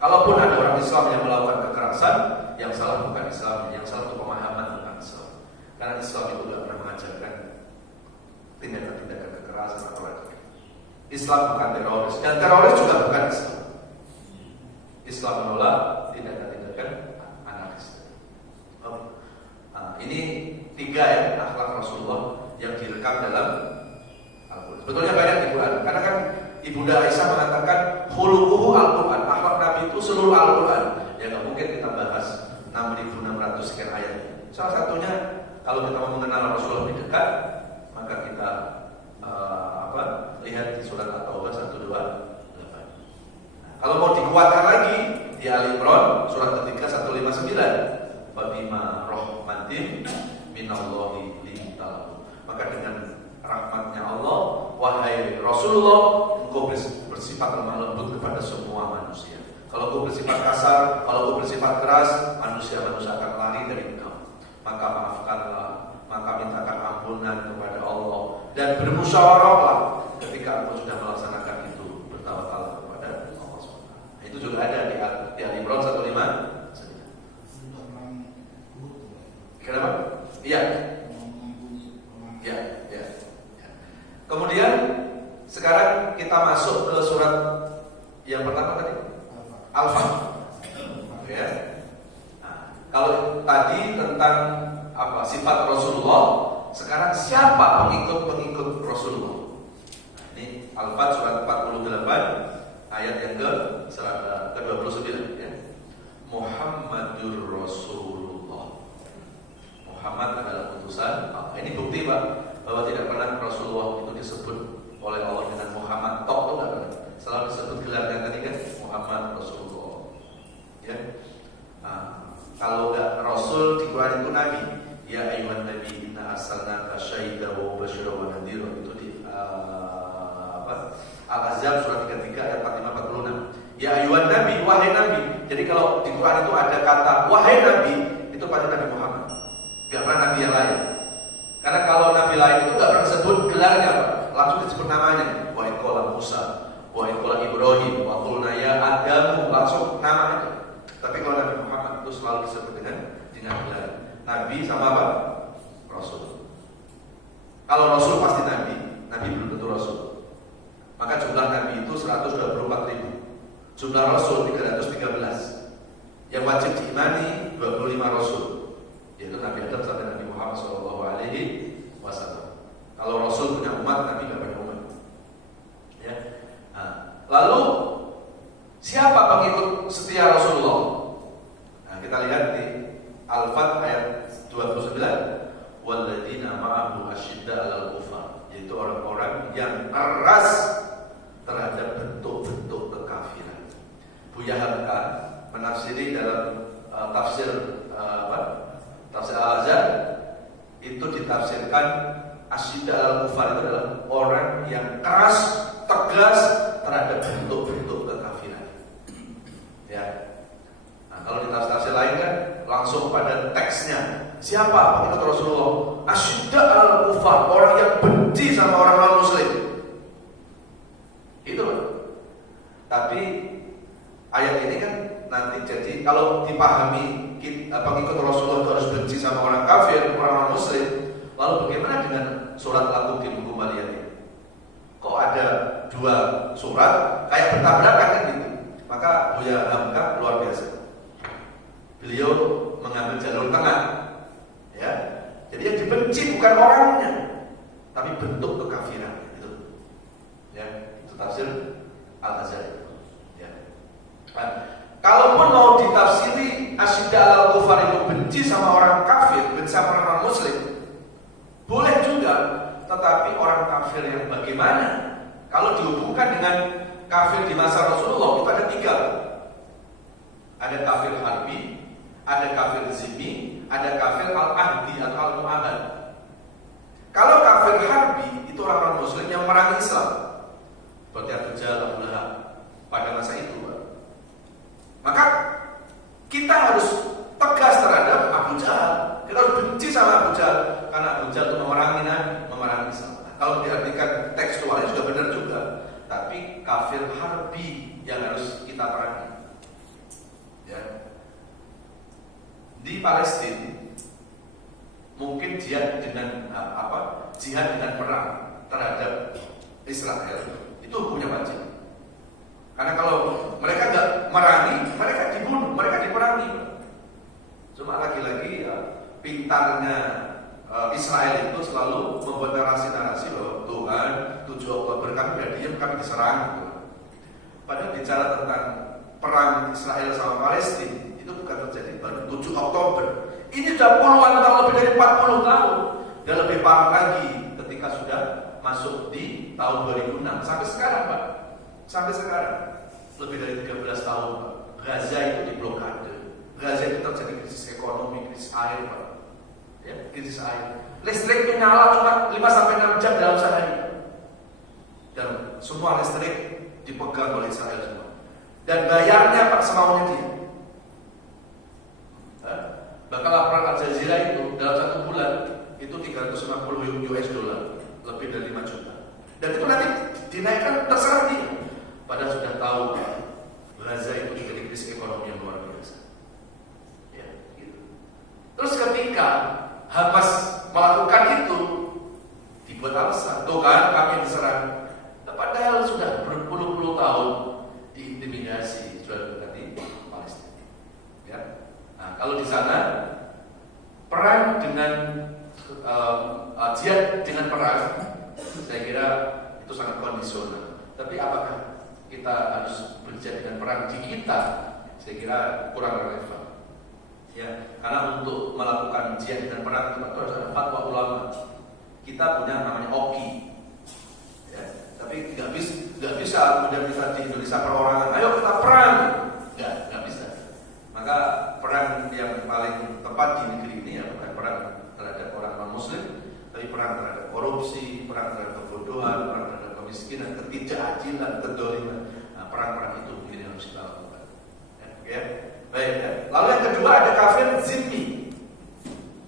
Kalaupun ada orang Islam yang melakukan kekerasan, yang salah bukan Islam, yang salah itu pemahaman bukan Islam. Karena Islam itu tidak pernah mengajarkan tindakan-tindakan kekerasan atau radikal. Islam bukan teroris, dan teroris juga bukan Islam. Islam menolak tindakan-tindakan anarkis. Ini 3 ya akhlak Rasulullah yang direkam dalam Al-Quran. Sebetulnya banyak di Quran, karena kan Ibunda Aisyah mengatakan khuluquhu Al-Quran, akhlak Nabi itu seluruh Al-Quran. Ya nggak mungkin kita bahas 6.600 sekian ayat. Salah satunya kalau kita mau mengenal Rasulullah lebih dekat, maka kita lihat di surat At-Taubah 128. Kalau mau dikuatkan lagi di Ali Imran surat ketiga 159. Bima rahmatin minallahi lintalahu. Maka dengan rahmatnya Allah, wahai Rasulullah, engkau bersifat lemah lembut kepada semua manusia. Kalau engkau bersifat kasar, kalau engkau bersifat keras, manusia akan lari dari engkau. Maka maafkanlah, maka mintakan ampunan kepada Allah, dan bermusyawarahlah ketika engkau sudah melaksanakan itu, bertawakal kepada Allah SWT. Itu juga ada di Ali Imran 159. Kenapa? Iya. Ya. Kemudian sekarang kita masuk ke surat yang pertama tadi, Al-Fatih. Ya. Nah, kalau tadi tentang sifat Rasulullah, sekarang siapa pengikut Rasulullah? Nah, ini Al-Fatih surat 48 ayat yang ke-29 ya. Muhammadur Rasulullah. Muhammad adalah utusan Allah. Ini bukti Pak bahwa tidak pernah Rasulullah itu disebut oleh Allah dengan Muhammad tok, itu tidak pernah. Selalu disebut gelarnya tadi kan Muhammad Rasulullah. Ya. Nah, kalau enggak Rasul di Quran itu Nabi. Ya ayyuhan nabi inna arsalnaka syahidan wa mubasysyiran wa nadhira. Itu di Al-Ahzab surat 33 ayat 45-46. Ya ayyuhan nabi, wahai nabi. Jadi kalau di Quran itu ada kata wahai nabi, itu pada Nabi Muhammad. Gak pernah nabi yang lain. Karena kalau nabi lain itu gak pernah sebut gelarnya, Pak. Langsung disebut namanya. Wa iqala Musa, wa iqala Ibrahim, wa qulna ya Adamu, langsung nama itu. Tapi kalau Nabi Muhammad itu selalu disebut dengan gelar nabi sama apa? Rasul. Kalau Rasul pasti nabi belum tentu Rasul. Maka jumlah nabi itu 124.000. Jumlah Rasul 313. Yang wajib diimani 25 Rasul, yaitu Nabi Adam sampai Nabi Muhammad SAW. Kalau Rasul punya umat, Nabi tidak punya umat. Ya. Nah, lalu siapa pengikut setia Rasulullah? Nah, kita lihat di Al-Fat ayat 29. Walladzina ma'ahu asyidda 'alal kufar, yaitu orang-orang yang keras terhadap bentuk-bentuk kekafiran. Buya Hamka menafsiri dalam tafsir Al-Azhar itu ditafsirkan asyidda al-kufar itu adalah orang yang keras, tegas terhadap bentuk-bentuk kekafiran. Ya. Nah, kalau di tafsir lain kan langsung pada teks teksnya. Siapa pengikut Rasulullah? Asyidda al-kufar, orang yang benci sama orang non-muslim. Itu loh. Tapi ayat ini kan nanti jadi kalau dipahami pengikut Rasulullah itu harus benci sama orang kafir, orang non-muslim. Lalu bagaimana dengan surat lakum dinukum aliyati? Kok ada dua surat kayak bertabrakan kan gitu? Maka Buya Hamka luar biasa. Beliau mengambil jalur tengah, ya. Jadi yang dibenci bukan orangnya, tapi bentuk kekafiran itu. Ya, itu tafsir Al-Ghazali. Ya. Nah, kalaupun mau ditafsiri asyidda al-kufar itu benci sama orang kafir, benci sama orang non-muslim, boleh juga. Tetapi orang kafir yang bagaimana? Kalau dihubungkan dengan kafir di masa Rasulullah itu ada tiga. Ada kafir harbi, ada kafir zimmi, ada kafir al-ahdi atau al-mu'ahad. Kalau kafir harbi itu orang non-muslim yang memerangi Islam, seperti Abu Jahal, Abu Lahab pada masa itu. Maka kita harus tegas terhadap Abu Jahal. Kita harus benci sama Abu Jahal karena Abu Jahal itu memerangi Nabi, memerangi Islam. Kalau diartikan tekstualnya juga benar juga, tapi kafir harbi yang harus kita perangi. Ya. Di Palestina mungkin jihad dengan jihad dengan perang terhadap Israel itu hukumnya wajib. Karena kalau mereka nggak merangi, mereka dibunuh, mereka diperangi. Cuma lagi-lagi ya, pintarnya Israel itu selalu membuat narasi-narasi bahwa Tuhan 7 Oktober kami udah diam, kami diserang gitu. Padahal bicara tentang perang Israel sama Palestina itu bukan terjadi baru 7 Oktober. Ini sudah puluhan tahun, lebih dari 40 tahun. Dan lebih parah lagi ketika sudah masuk di tahun 2006 sampai sekarang, Pak. Sampai sekarang lebih dari 13 tahun, Pak. Gaza itu diblokade. Gaza itu terjadi krisis ekonomi, krisis air, Pak. Ya, krisis air. Listrik nyala cuma 5-6 jam dalam sehari. Dan semua listrik dipegang oleh Israel semua. Dan bayarnya Pak semaunya dia. Bahkan laporan Al Jazeera itu dalam 1 bulan itu 350 US dollar, lebih dari 5 juta. Dan itu nanti dinaikkan terserah dia. Padahal sudah tahu Gaza itu jadi krisis ekonomi yang luar biasa. Ya, gitu. Terus ketika Hamas melakukan itu, dibuat alasan, tuh kan kami diserang. Padahal sudah berpuluh-puluh tahun diintimidasi, sudah berarti Palestina. Ya. Nah, kalau di sana perang dengan jihad dengan perang, saya kira itu sangat kondisional. Tapi apakah kita harus berjihad dengan perang di kita? Saya kira kurang relevan. Ya, karena untuk melakukan jihad dan perang itu harus ada fatwa ulama. Kita punya namanya OKI. Ya, tapi nggak bisa kemudian kita di Indonesia perorangan, ayo kita perang. Nggak bisa. Maka perang yang paling tepat di negeri ini ya bukan perang terhadap orang non-muslim, tapi perang terhadap korupsi, perang terhadap kebodohan, perang terhadap kemiskinan, ketidakadilan, kedoliman. Nah, perang-perang itu mungkin yang harus kita lakukan. Ya. Baik, ya. Lalu yang kedua ada kafir zimmi.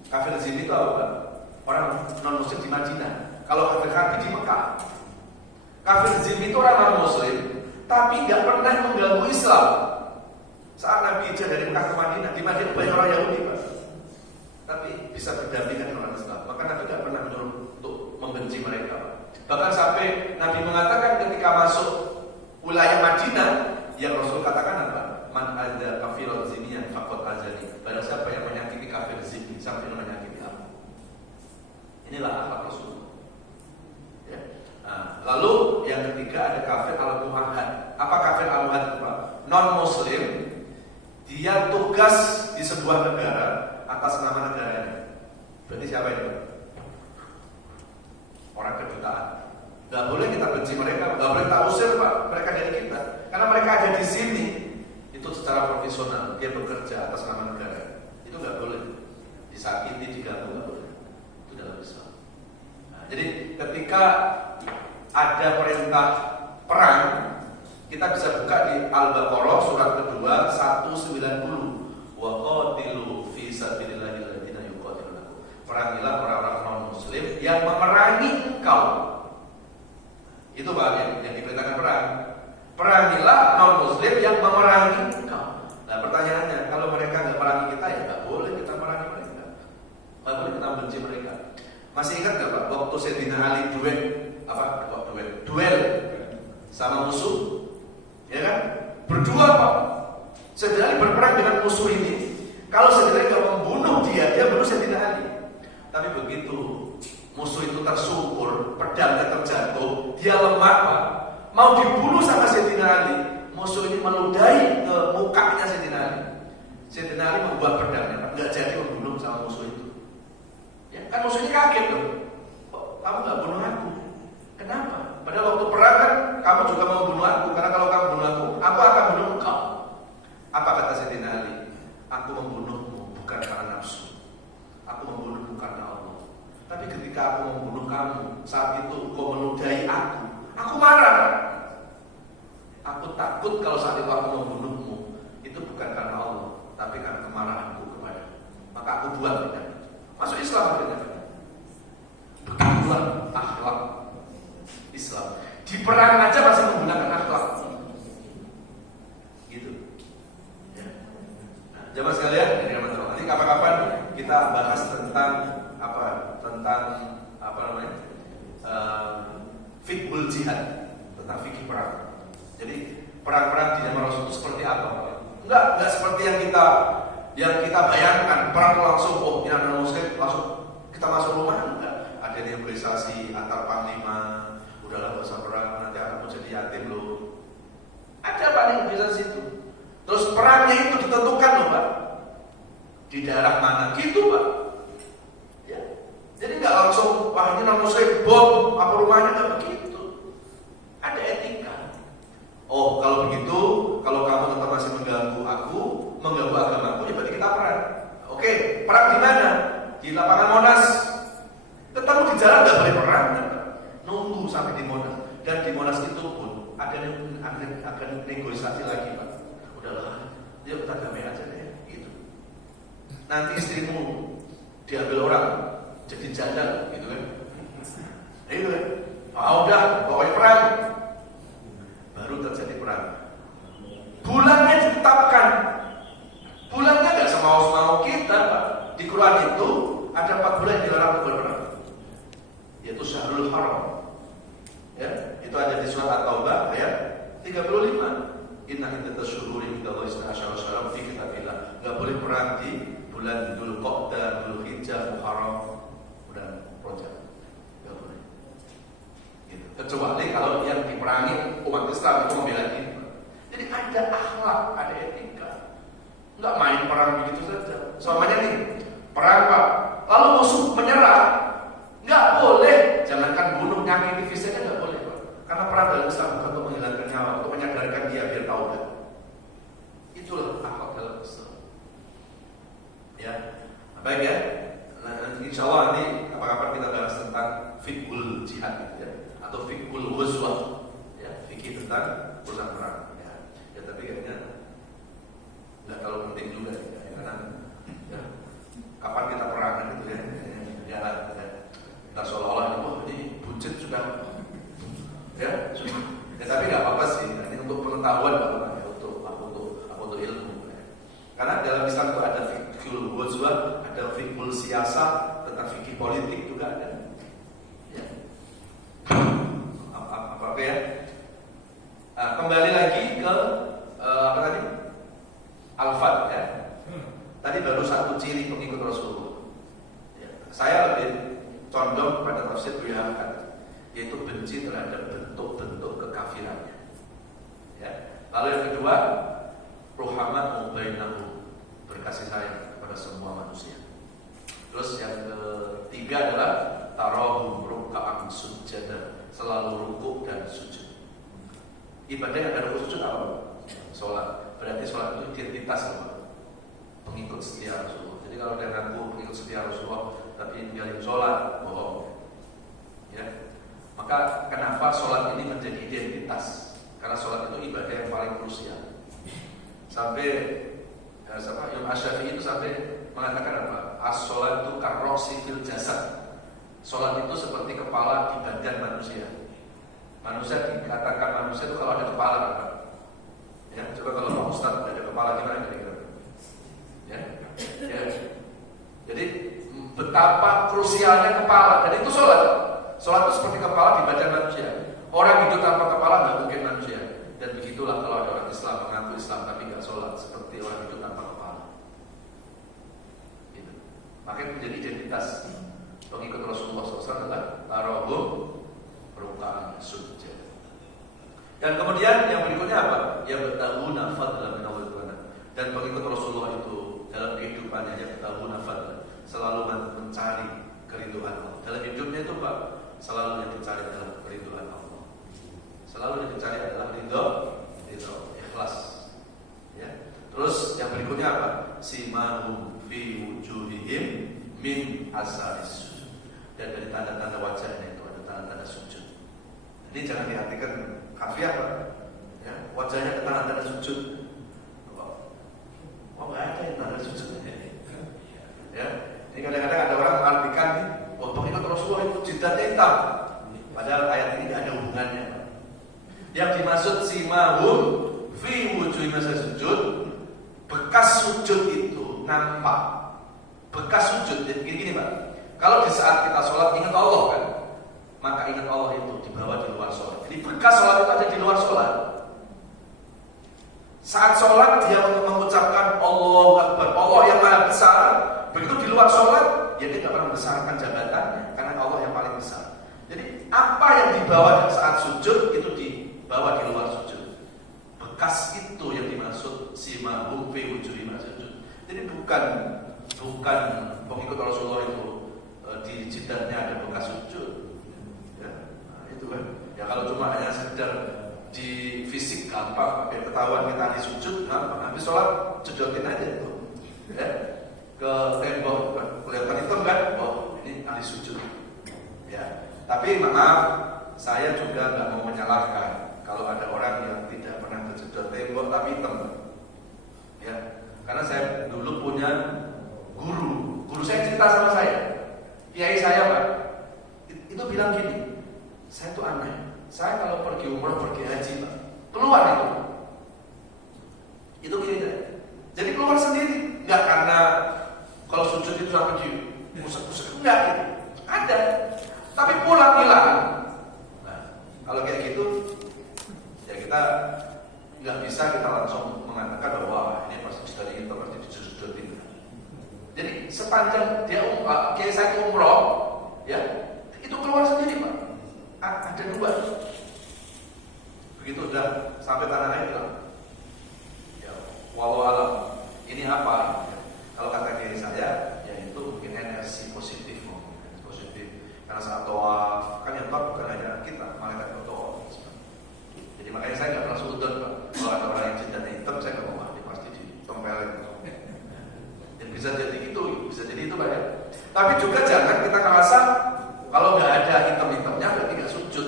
Kafir zimmi itu apa? Orang non-muslim di Madinah. Kalau kafir harbi di Mekah. Kafir zimmi itu orang non-muslim, tapi nggak pernah mengganggu Islam. Saat Nabi hijrah dari Mekah ke Madinah, di Madinah banyak orang Yahudi, Pak. Tapi bisa berdampingan dengan orang Islam. Maka Nabi nggak pernah menyuruh untuk membenci mereka. Bahkan sampai Nabi mengatakan ketika masuk wilayah Madinah, yang Rasul katakan apa? Man ada kafirat zimiyan faqad azali. Barang siapa yang menyakiti kafir zimmi sampai menyakiti aku. Inilah akhlak Rasul. Ya. Nah, lalu yang ketiga ada kafir al-mu'ahad. Apa kafir al-mu'ahad, Pak? Non-muslim, dia tugas di sebuah negara atas nama negaranya. Berarti siapa itu? Orang kedutaan. Gak boleh kita benci mereka, gak boleh kita usir, Pak, mereka dari kita. Karena mereka ada di sini. Itu secara profesional, dia bekerja atas nama negara. Itu gak boleh disakiti, diganggu, gak boleh. Itu dalam Islam. Nah, jadi ketika ada perintah perang, kita bisa buka di Al-Baqarah surat kedua 190. Wa qatilu fi sabilillahi Itu Pak yang diperintahkan perang. Perangilah non-muslim yang memerangi engkau. Nah pertanyaannya, kalau mereka nggak merangi kita ya nggak boleh kita merangi mereka, nggak boleh kita benci mereka. Masih ingat nggak Pak waktu Sayyidina Ali duel sama musuh, ya kan? Berdua Pak. Sayyidina Ali berperang dengan musuh ini. Kalau Sayyidina Ali nggak membunuh dia bunuh Sayyidina Ali. Tapi begitu musuh itu tersungkur, pedangnya terjatuh, dia lemah Pak. Mau dibunuh sama Sayyidina Ali, musuh ini meludahi ke mukanya Sayyidina Ali. Sayyidina Ali membuat pedangnya Pak, nggak jadi membunuh sama musuh itu. Ya, kan musuhnya kaget loh. Kok kamu nggak bunuh aku? Kenapa? Padahal waktu perang kan kamu juga mau bunuh aku, karena kalau kamu bunuh aku akan bunuh engkau. Apa kata Sayyidina Ali? Aku membunuhmu bukan karena nafsu, aku membunuhmu karena Allah. Tapi ketika aku membunuh kamu, saat itu kau meludahi aku marah. Aku takut kalau saat itu aku membunuhmu, itu bukan karena Allah, tapi karena kemarahanku kepada. Maka aku buat pedang. Masuk Islam akhirnya. Begitulah akhlak Islam. Di perang aja masih menggunakan akhlak. Gitu. Ya. Nah, jamaah sekalian, nanti kapan-kapan kita bahas tentang fiqhul jihad, tentang fikih perang. Jadi perang-perang di zaman Rasul itu seperti apa? Enggak seperti yang kita bayangkan. Perang langsung ini ada muslim langsung kita masuk rumah, enggak. Ada negosiasi antar panglima, udahlah gak usah perang, nanti akan jadi yatim loh. Ada Pak negosiasi itu. Terus perangnya itu ditentukan loh Pak, di daerah mana gitu Pak. Ya. Jadi nggak langsung wah ini non muslim bom apa rumahnya, nggak begitu. Ada etika. Oh kalau begitu, kalau kamu tetap masih mengganggu agamaku, ya berarti kita perang. Oke, perang di mana? Di lapangan Monas. Ketemu di jalan nggak boleh perang. Nunggu sampai di Monas. Dan di Monas itu pun akan negosiasi lagi Pak. Udahlah, yuk kita damai aja deh. Gitu. Nanti istrimu diambil orang jadi janda, gitu kan? Itu kan? Udah, pokoknya perang. Baru terjadi perang. Bulannya ditetapkan. Bulannya nggak semau-mau kita, Pak. Di Quran itu ada 4 bulan yang dilarang untuk berperang, yaitu Syahrul Haram. Ya, itu ada di surat At-Taubah ayat 35. Inna iddatas syuhuri indallahi 12 syahran fi kitabillah. Enggak boleh perang di bulan Dzulqa'dah, Dzulhijjah, Muharram dan Rajab. Enggak boleh. Gitu. Kecuali kalau yang diperangi umat Islam itu membela diri. Jadi ada akhlak, ada etika. Enggak main perang begitu saja. Selamanya nih, perang Pak. Lalu musuh menyerah, enggak boleh. Jangankan bunuh, nyakiti fisiknya enggak boleh Pak. Karena perang dalam Islam bukan untuk menghilangkan nyawa, untuk menyadarkan dia biar taubat. Itulah akhlak dalam Islam. Ya, baik ya. Nah, insya Allah nanti kapan-kapan kita bahas tentang fiqhul jihad, ya, atau fiqhul ghazwah, ya, fikih tentang urusan perang. Ya, tapi kayaknya nggak terlalu penting juga, ya, karena ya, kapan kita perang gitu ya, kita seolah-olah ini buncit sudah, ya, tapi nggak apa-apa sih. Ini untuk pengetahuan Bapak, ya, untuk ilmu. Ya. Karena dalam Islam itu ada fiqhul ghazwah, ada fiqhul siyasah, tentang fikih politik juga ada. Ya. Apa ya? Nah, kembali lagi ke apa tadi? Al-Fat ya. Tadi baru satu ciri pengikut Rasulullah. Ya. Saya lebih condong pada tafsir Buyahat, yaitu benci terhadap bentuk-bentuk kekafirannya. Ya. Lalu yang kedua, ruhamatu bainahum, berkasih sayang kepada semua manusia. Terus yang ketiga adalah tarahum ruk'an sujada, selalu rukuk dan sujud. Ibadah yang ada rukuk sujud apa? Sholat. Berarti sholat itu identitas apa? Pengikut setia Rasulullah. Jadi kalau dia ngaku pengikut setia Rasulullah tapi ninggalin sholat, bohong. Ya. Maka kenapa sholat ini menjadi identitas? Karena sholat itu ibadah yang paling krusial. Sampai Imam Asy-Syafi'i itu sampai mengatakan apa? As-sholatu karrosi fil jasad. Sholat itu seperti kepala di badan manusia. Manusia dikatakan manusia itu kalau ada kepala, Pak. Ya, coba kalau Pak Ustadz ada kepala gimana kira-kira? Ya, ya. Jadi betapa krusialnya kepala, dan itu sholat. Sholat itu seperti kepala di badan manusia. Orang hidup tanpa kepala nggak mungkin manusia. Dan begitulah kalau ada orang Islam mengaku Islam tapi nggak sholat, seperti orang hidup tanpa kepala. Gitu. Makanya menjadi identitas pengikut Rasulullah SAW adalah tarohum rukaan sujud. Dan kemudian yang berikutnya apa? Ya bertahuna fadla min Allah. Dan pengikut Rasulullah itu dalam kehidupannya ya bertahuna fadla, selalu mencari kerinduan Allah. Dalam hidupnya itu Pak, selalu yang dicari adalah kerinduan Allah. Selalu yang dicari adalah ridho, ikhlas. Ya. Terus yang berikutnya apa? Simahum fi wujuhihim min asaris. Dan dari tanda-tanda wajahnya itu ada tanda-tanda sujud. Ini jangan diartikan kafiah, Pak. Ya, wajahnya ada tanda-tanda sujud. Oh, nggak ada yang tanda sujud. Ya, ini kadang-kadang ada orang mengartikan, wah pengikut Rasulullah itu jidatnya hitam. Padahal ayat ini tidak ada hubungannya, Pak. Yang dimaksud simahum fi wujuhihim masa sujud, bekas sujud itu nampak. Bekas sujud, jadi gini Pak. Kalau di saat kita sholat ingat Allah kan, maka ingat Allah itu dibawa di luar sholat. Jadi bekas sholat itu ada di luar sholat. Saat sholat dia mengucapkan Allahu Akbar, Allah yang maha besar. Begitu di luar sholat, dia tidak pernah membesarkan jabatannya, karena Allah yang paling besar. Jadi apa yang dibawa saat sujud itu dibawa di luar sujud. Bekas itu yang dimaksud simahum fi wujuhihim sujud. Jadi bukan pengikut Rasulullah itu di jidatnya ada bekas sujud. Ya, nah, itu kan. Ya kalau cuma hanya sekedar di fisik gampang, biar ketahuan kita di sujud, habis sholat jedotin aja itu. Ya, ke tembok kelihatan hitam kan, oh ini ahli sujud. Ya, tapi maaf, saya juga nggak mau menyalahkan kalau ada orang yang tidak pernah kejedot tembok tapi hitam. Ya, karena saya dulu punya guru saya cerita sama saya, kiai saya Pak, itu bilang gini, saya tuh aneh, saya kalau pergi umroh, pergi haji Pak, keluar itu gini deh. Jadi keluar sendiri, nggak karena kalau sujud itu sampai di pusat-pusat, enggak gitu. Ada, tapi pulang hilang. Nah, kalau kayak gitu, ya kita nggak bisa kita langsung mengatakan bahwa ini pasti dari itu pasti disudutin. Jadi sepanjang dia kayak saya umroh, ya itu keluar sendiri Pak. Ada dua. Begitu udah sampai tanah air bilang, ya walau alam ini apa? Ya, kalau kata kiai saya, ya itu mungkin energi positif, karena saat tawaf kan yang tawaf bukan hanya kita, malaikat bertawaf. Jadi makanya saya nggak pernah sudut Pak. Kalau ada orang yang jidatnya hitam, saya nggak mau mati, pasti ditempelin. Dan bisa jadi itu Pak ya. Tapi juga jangan kita ngerasa kalau nggak ada hitam-hitamnya berarti nggak sujud,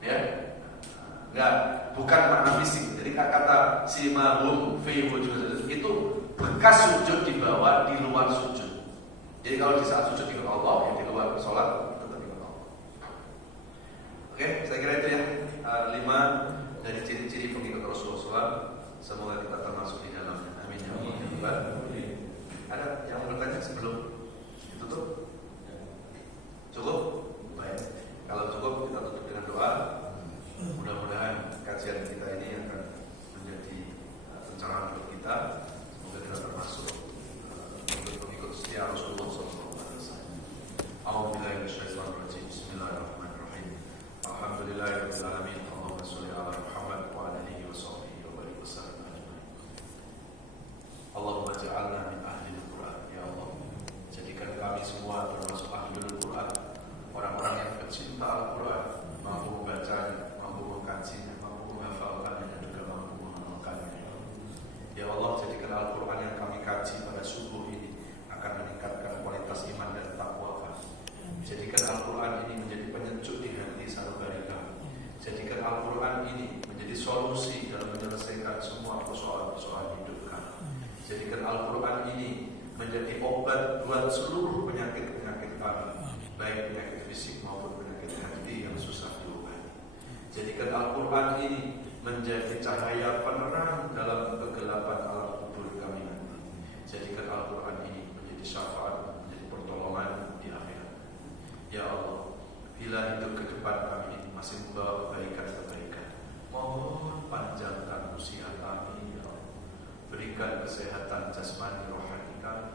ya. Nggak, bukan makna fisik. Jadi kata simahum fi wujuhihim itu bekas sujud dibawa di luar sujud. Jadi kalau di saat sujud ingat Allah, ya di luar sholat tetap ingat Allah. Oke, saya kira itu ya 5 dari ciri-ciri pengikut Rasulullah SAW. Semoga kita termasuk di dalamnya. Amin ya Allah. Ada yang bertanya sebelum ditutup? Cukup? Baik. Kalau cukup kita tutup dengan doa. Mudah-mudahan kajian kita ini akan menjadi pencerahan untuk kita. Semoga kita termasuk pengikut setia Rasulullah SAW. A'udzubillahiminasyaitonirrajim. Bismillahirrahmanirrahim. Alhamdulillahirabbil alamin. Allahumma shalli ala Muhammad wa ala alihi wa sahbihi wa barik wasallam. Allahumma ja'alna min ahlil Qur'an. Ya Allah, jadikan kami semua termasuk ahlul Qur'an, orang-orang yang pecinta Al-Quran, mampu membacanya, mampu mengkajinya, mampu menghafalkannya, dan juga mampu mengamalkannya. Ya Allah, jadikan Al-Quran yang kami kaji pada subuh ini akan meningkatkan kualitas iman dan takwa kami. Jadikan Al-Quran ini menjadi penyejuk di hati sanubari kami. Jadikan Al-Quran ini menjadi solusi dalam menyelesaikan semua persoalan-persoalan hidup kami. Jadikan Al-Quran ini menjadi obat buat seluruh penyakit-penyakit kami, baik penyakit fisik maupun penyakit hati yang susah diobati. Jadikan Al-Quran ini menjadi cahaya penerang dalam kegelapan alam kubur kami nanti. Jadikan Al-Quran ini menjadi syafaat, menjadi pertolongan di akhirat. Ya Allah, bila hidup ke depan kami ini masih membawa kebaikan-kebaikan, mohon panjangkan usia kami, ya Allah. Berikan kesehatan jasmani rohani kami.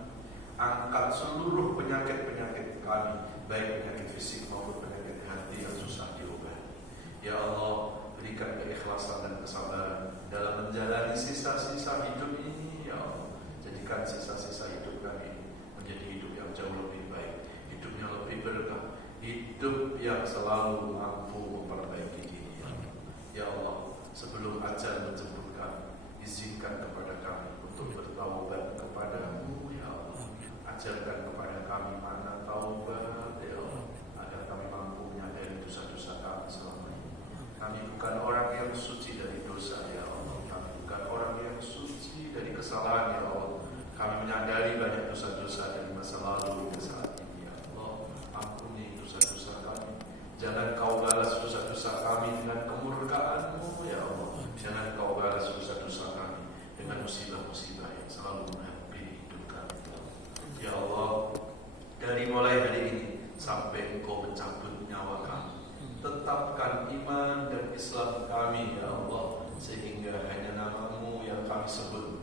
Angkat seluruh penyakit-penyakit kami, baik penyakit fisik maupun penyakit hati yang susah diubah. Ya Allah, berikan keikhlasan dan kesabaran dalam menjalani sisa-sisa hidup ini, ya Allah. Jadikan sisa-sisa hidup kami menjadi hidup yang jauh lebih baik, hidup yang lebih berkah, hidup yang selalu mampu memperbaiki diri. Ya Allah, sebelum ajal menjemput kami, izinkan kepada kami untuk bertaubat kepadamu, ya Allah. Ajarkan kepada kami makna taubat, ya Allah, agar kami mampu menyadari dosa-dosa kami selama ini. Kami bukan orang yang suci dari dosa, ya Allah. Kami bukan orang yang suci dari kesalahan, ya Allah. Kami menyadari banyak dosa-dosa dari masa lalu hingga saat ini, ya Allah. Ampuni dosa-dosa kami. Jangan kau balas dosa-dosa kami dengan kemurkaan-Mu, ya Allah. Jangan kau balas dosa-dosa kami dengan musibah-musibah yang selalu menghadapi hidup kami. Ya Allah, dari mulai hari ini sampai Engkau mencabut nyawa kami, tetapkan iman dan Islam kami, ya Allah, sehingga hanya nama-Mu yang kami sebut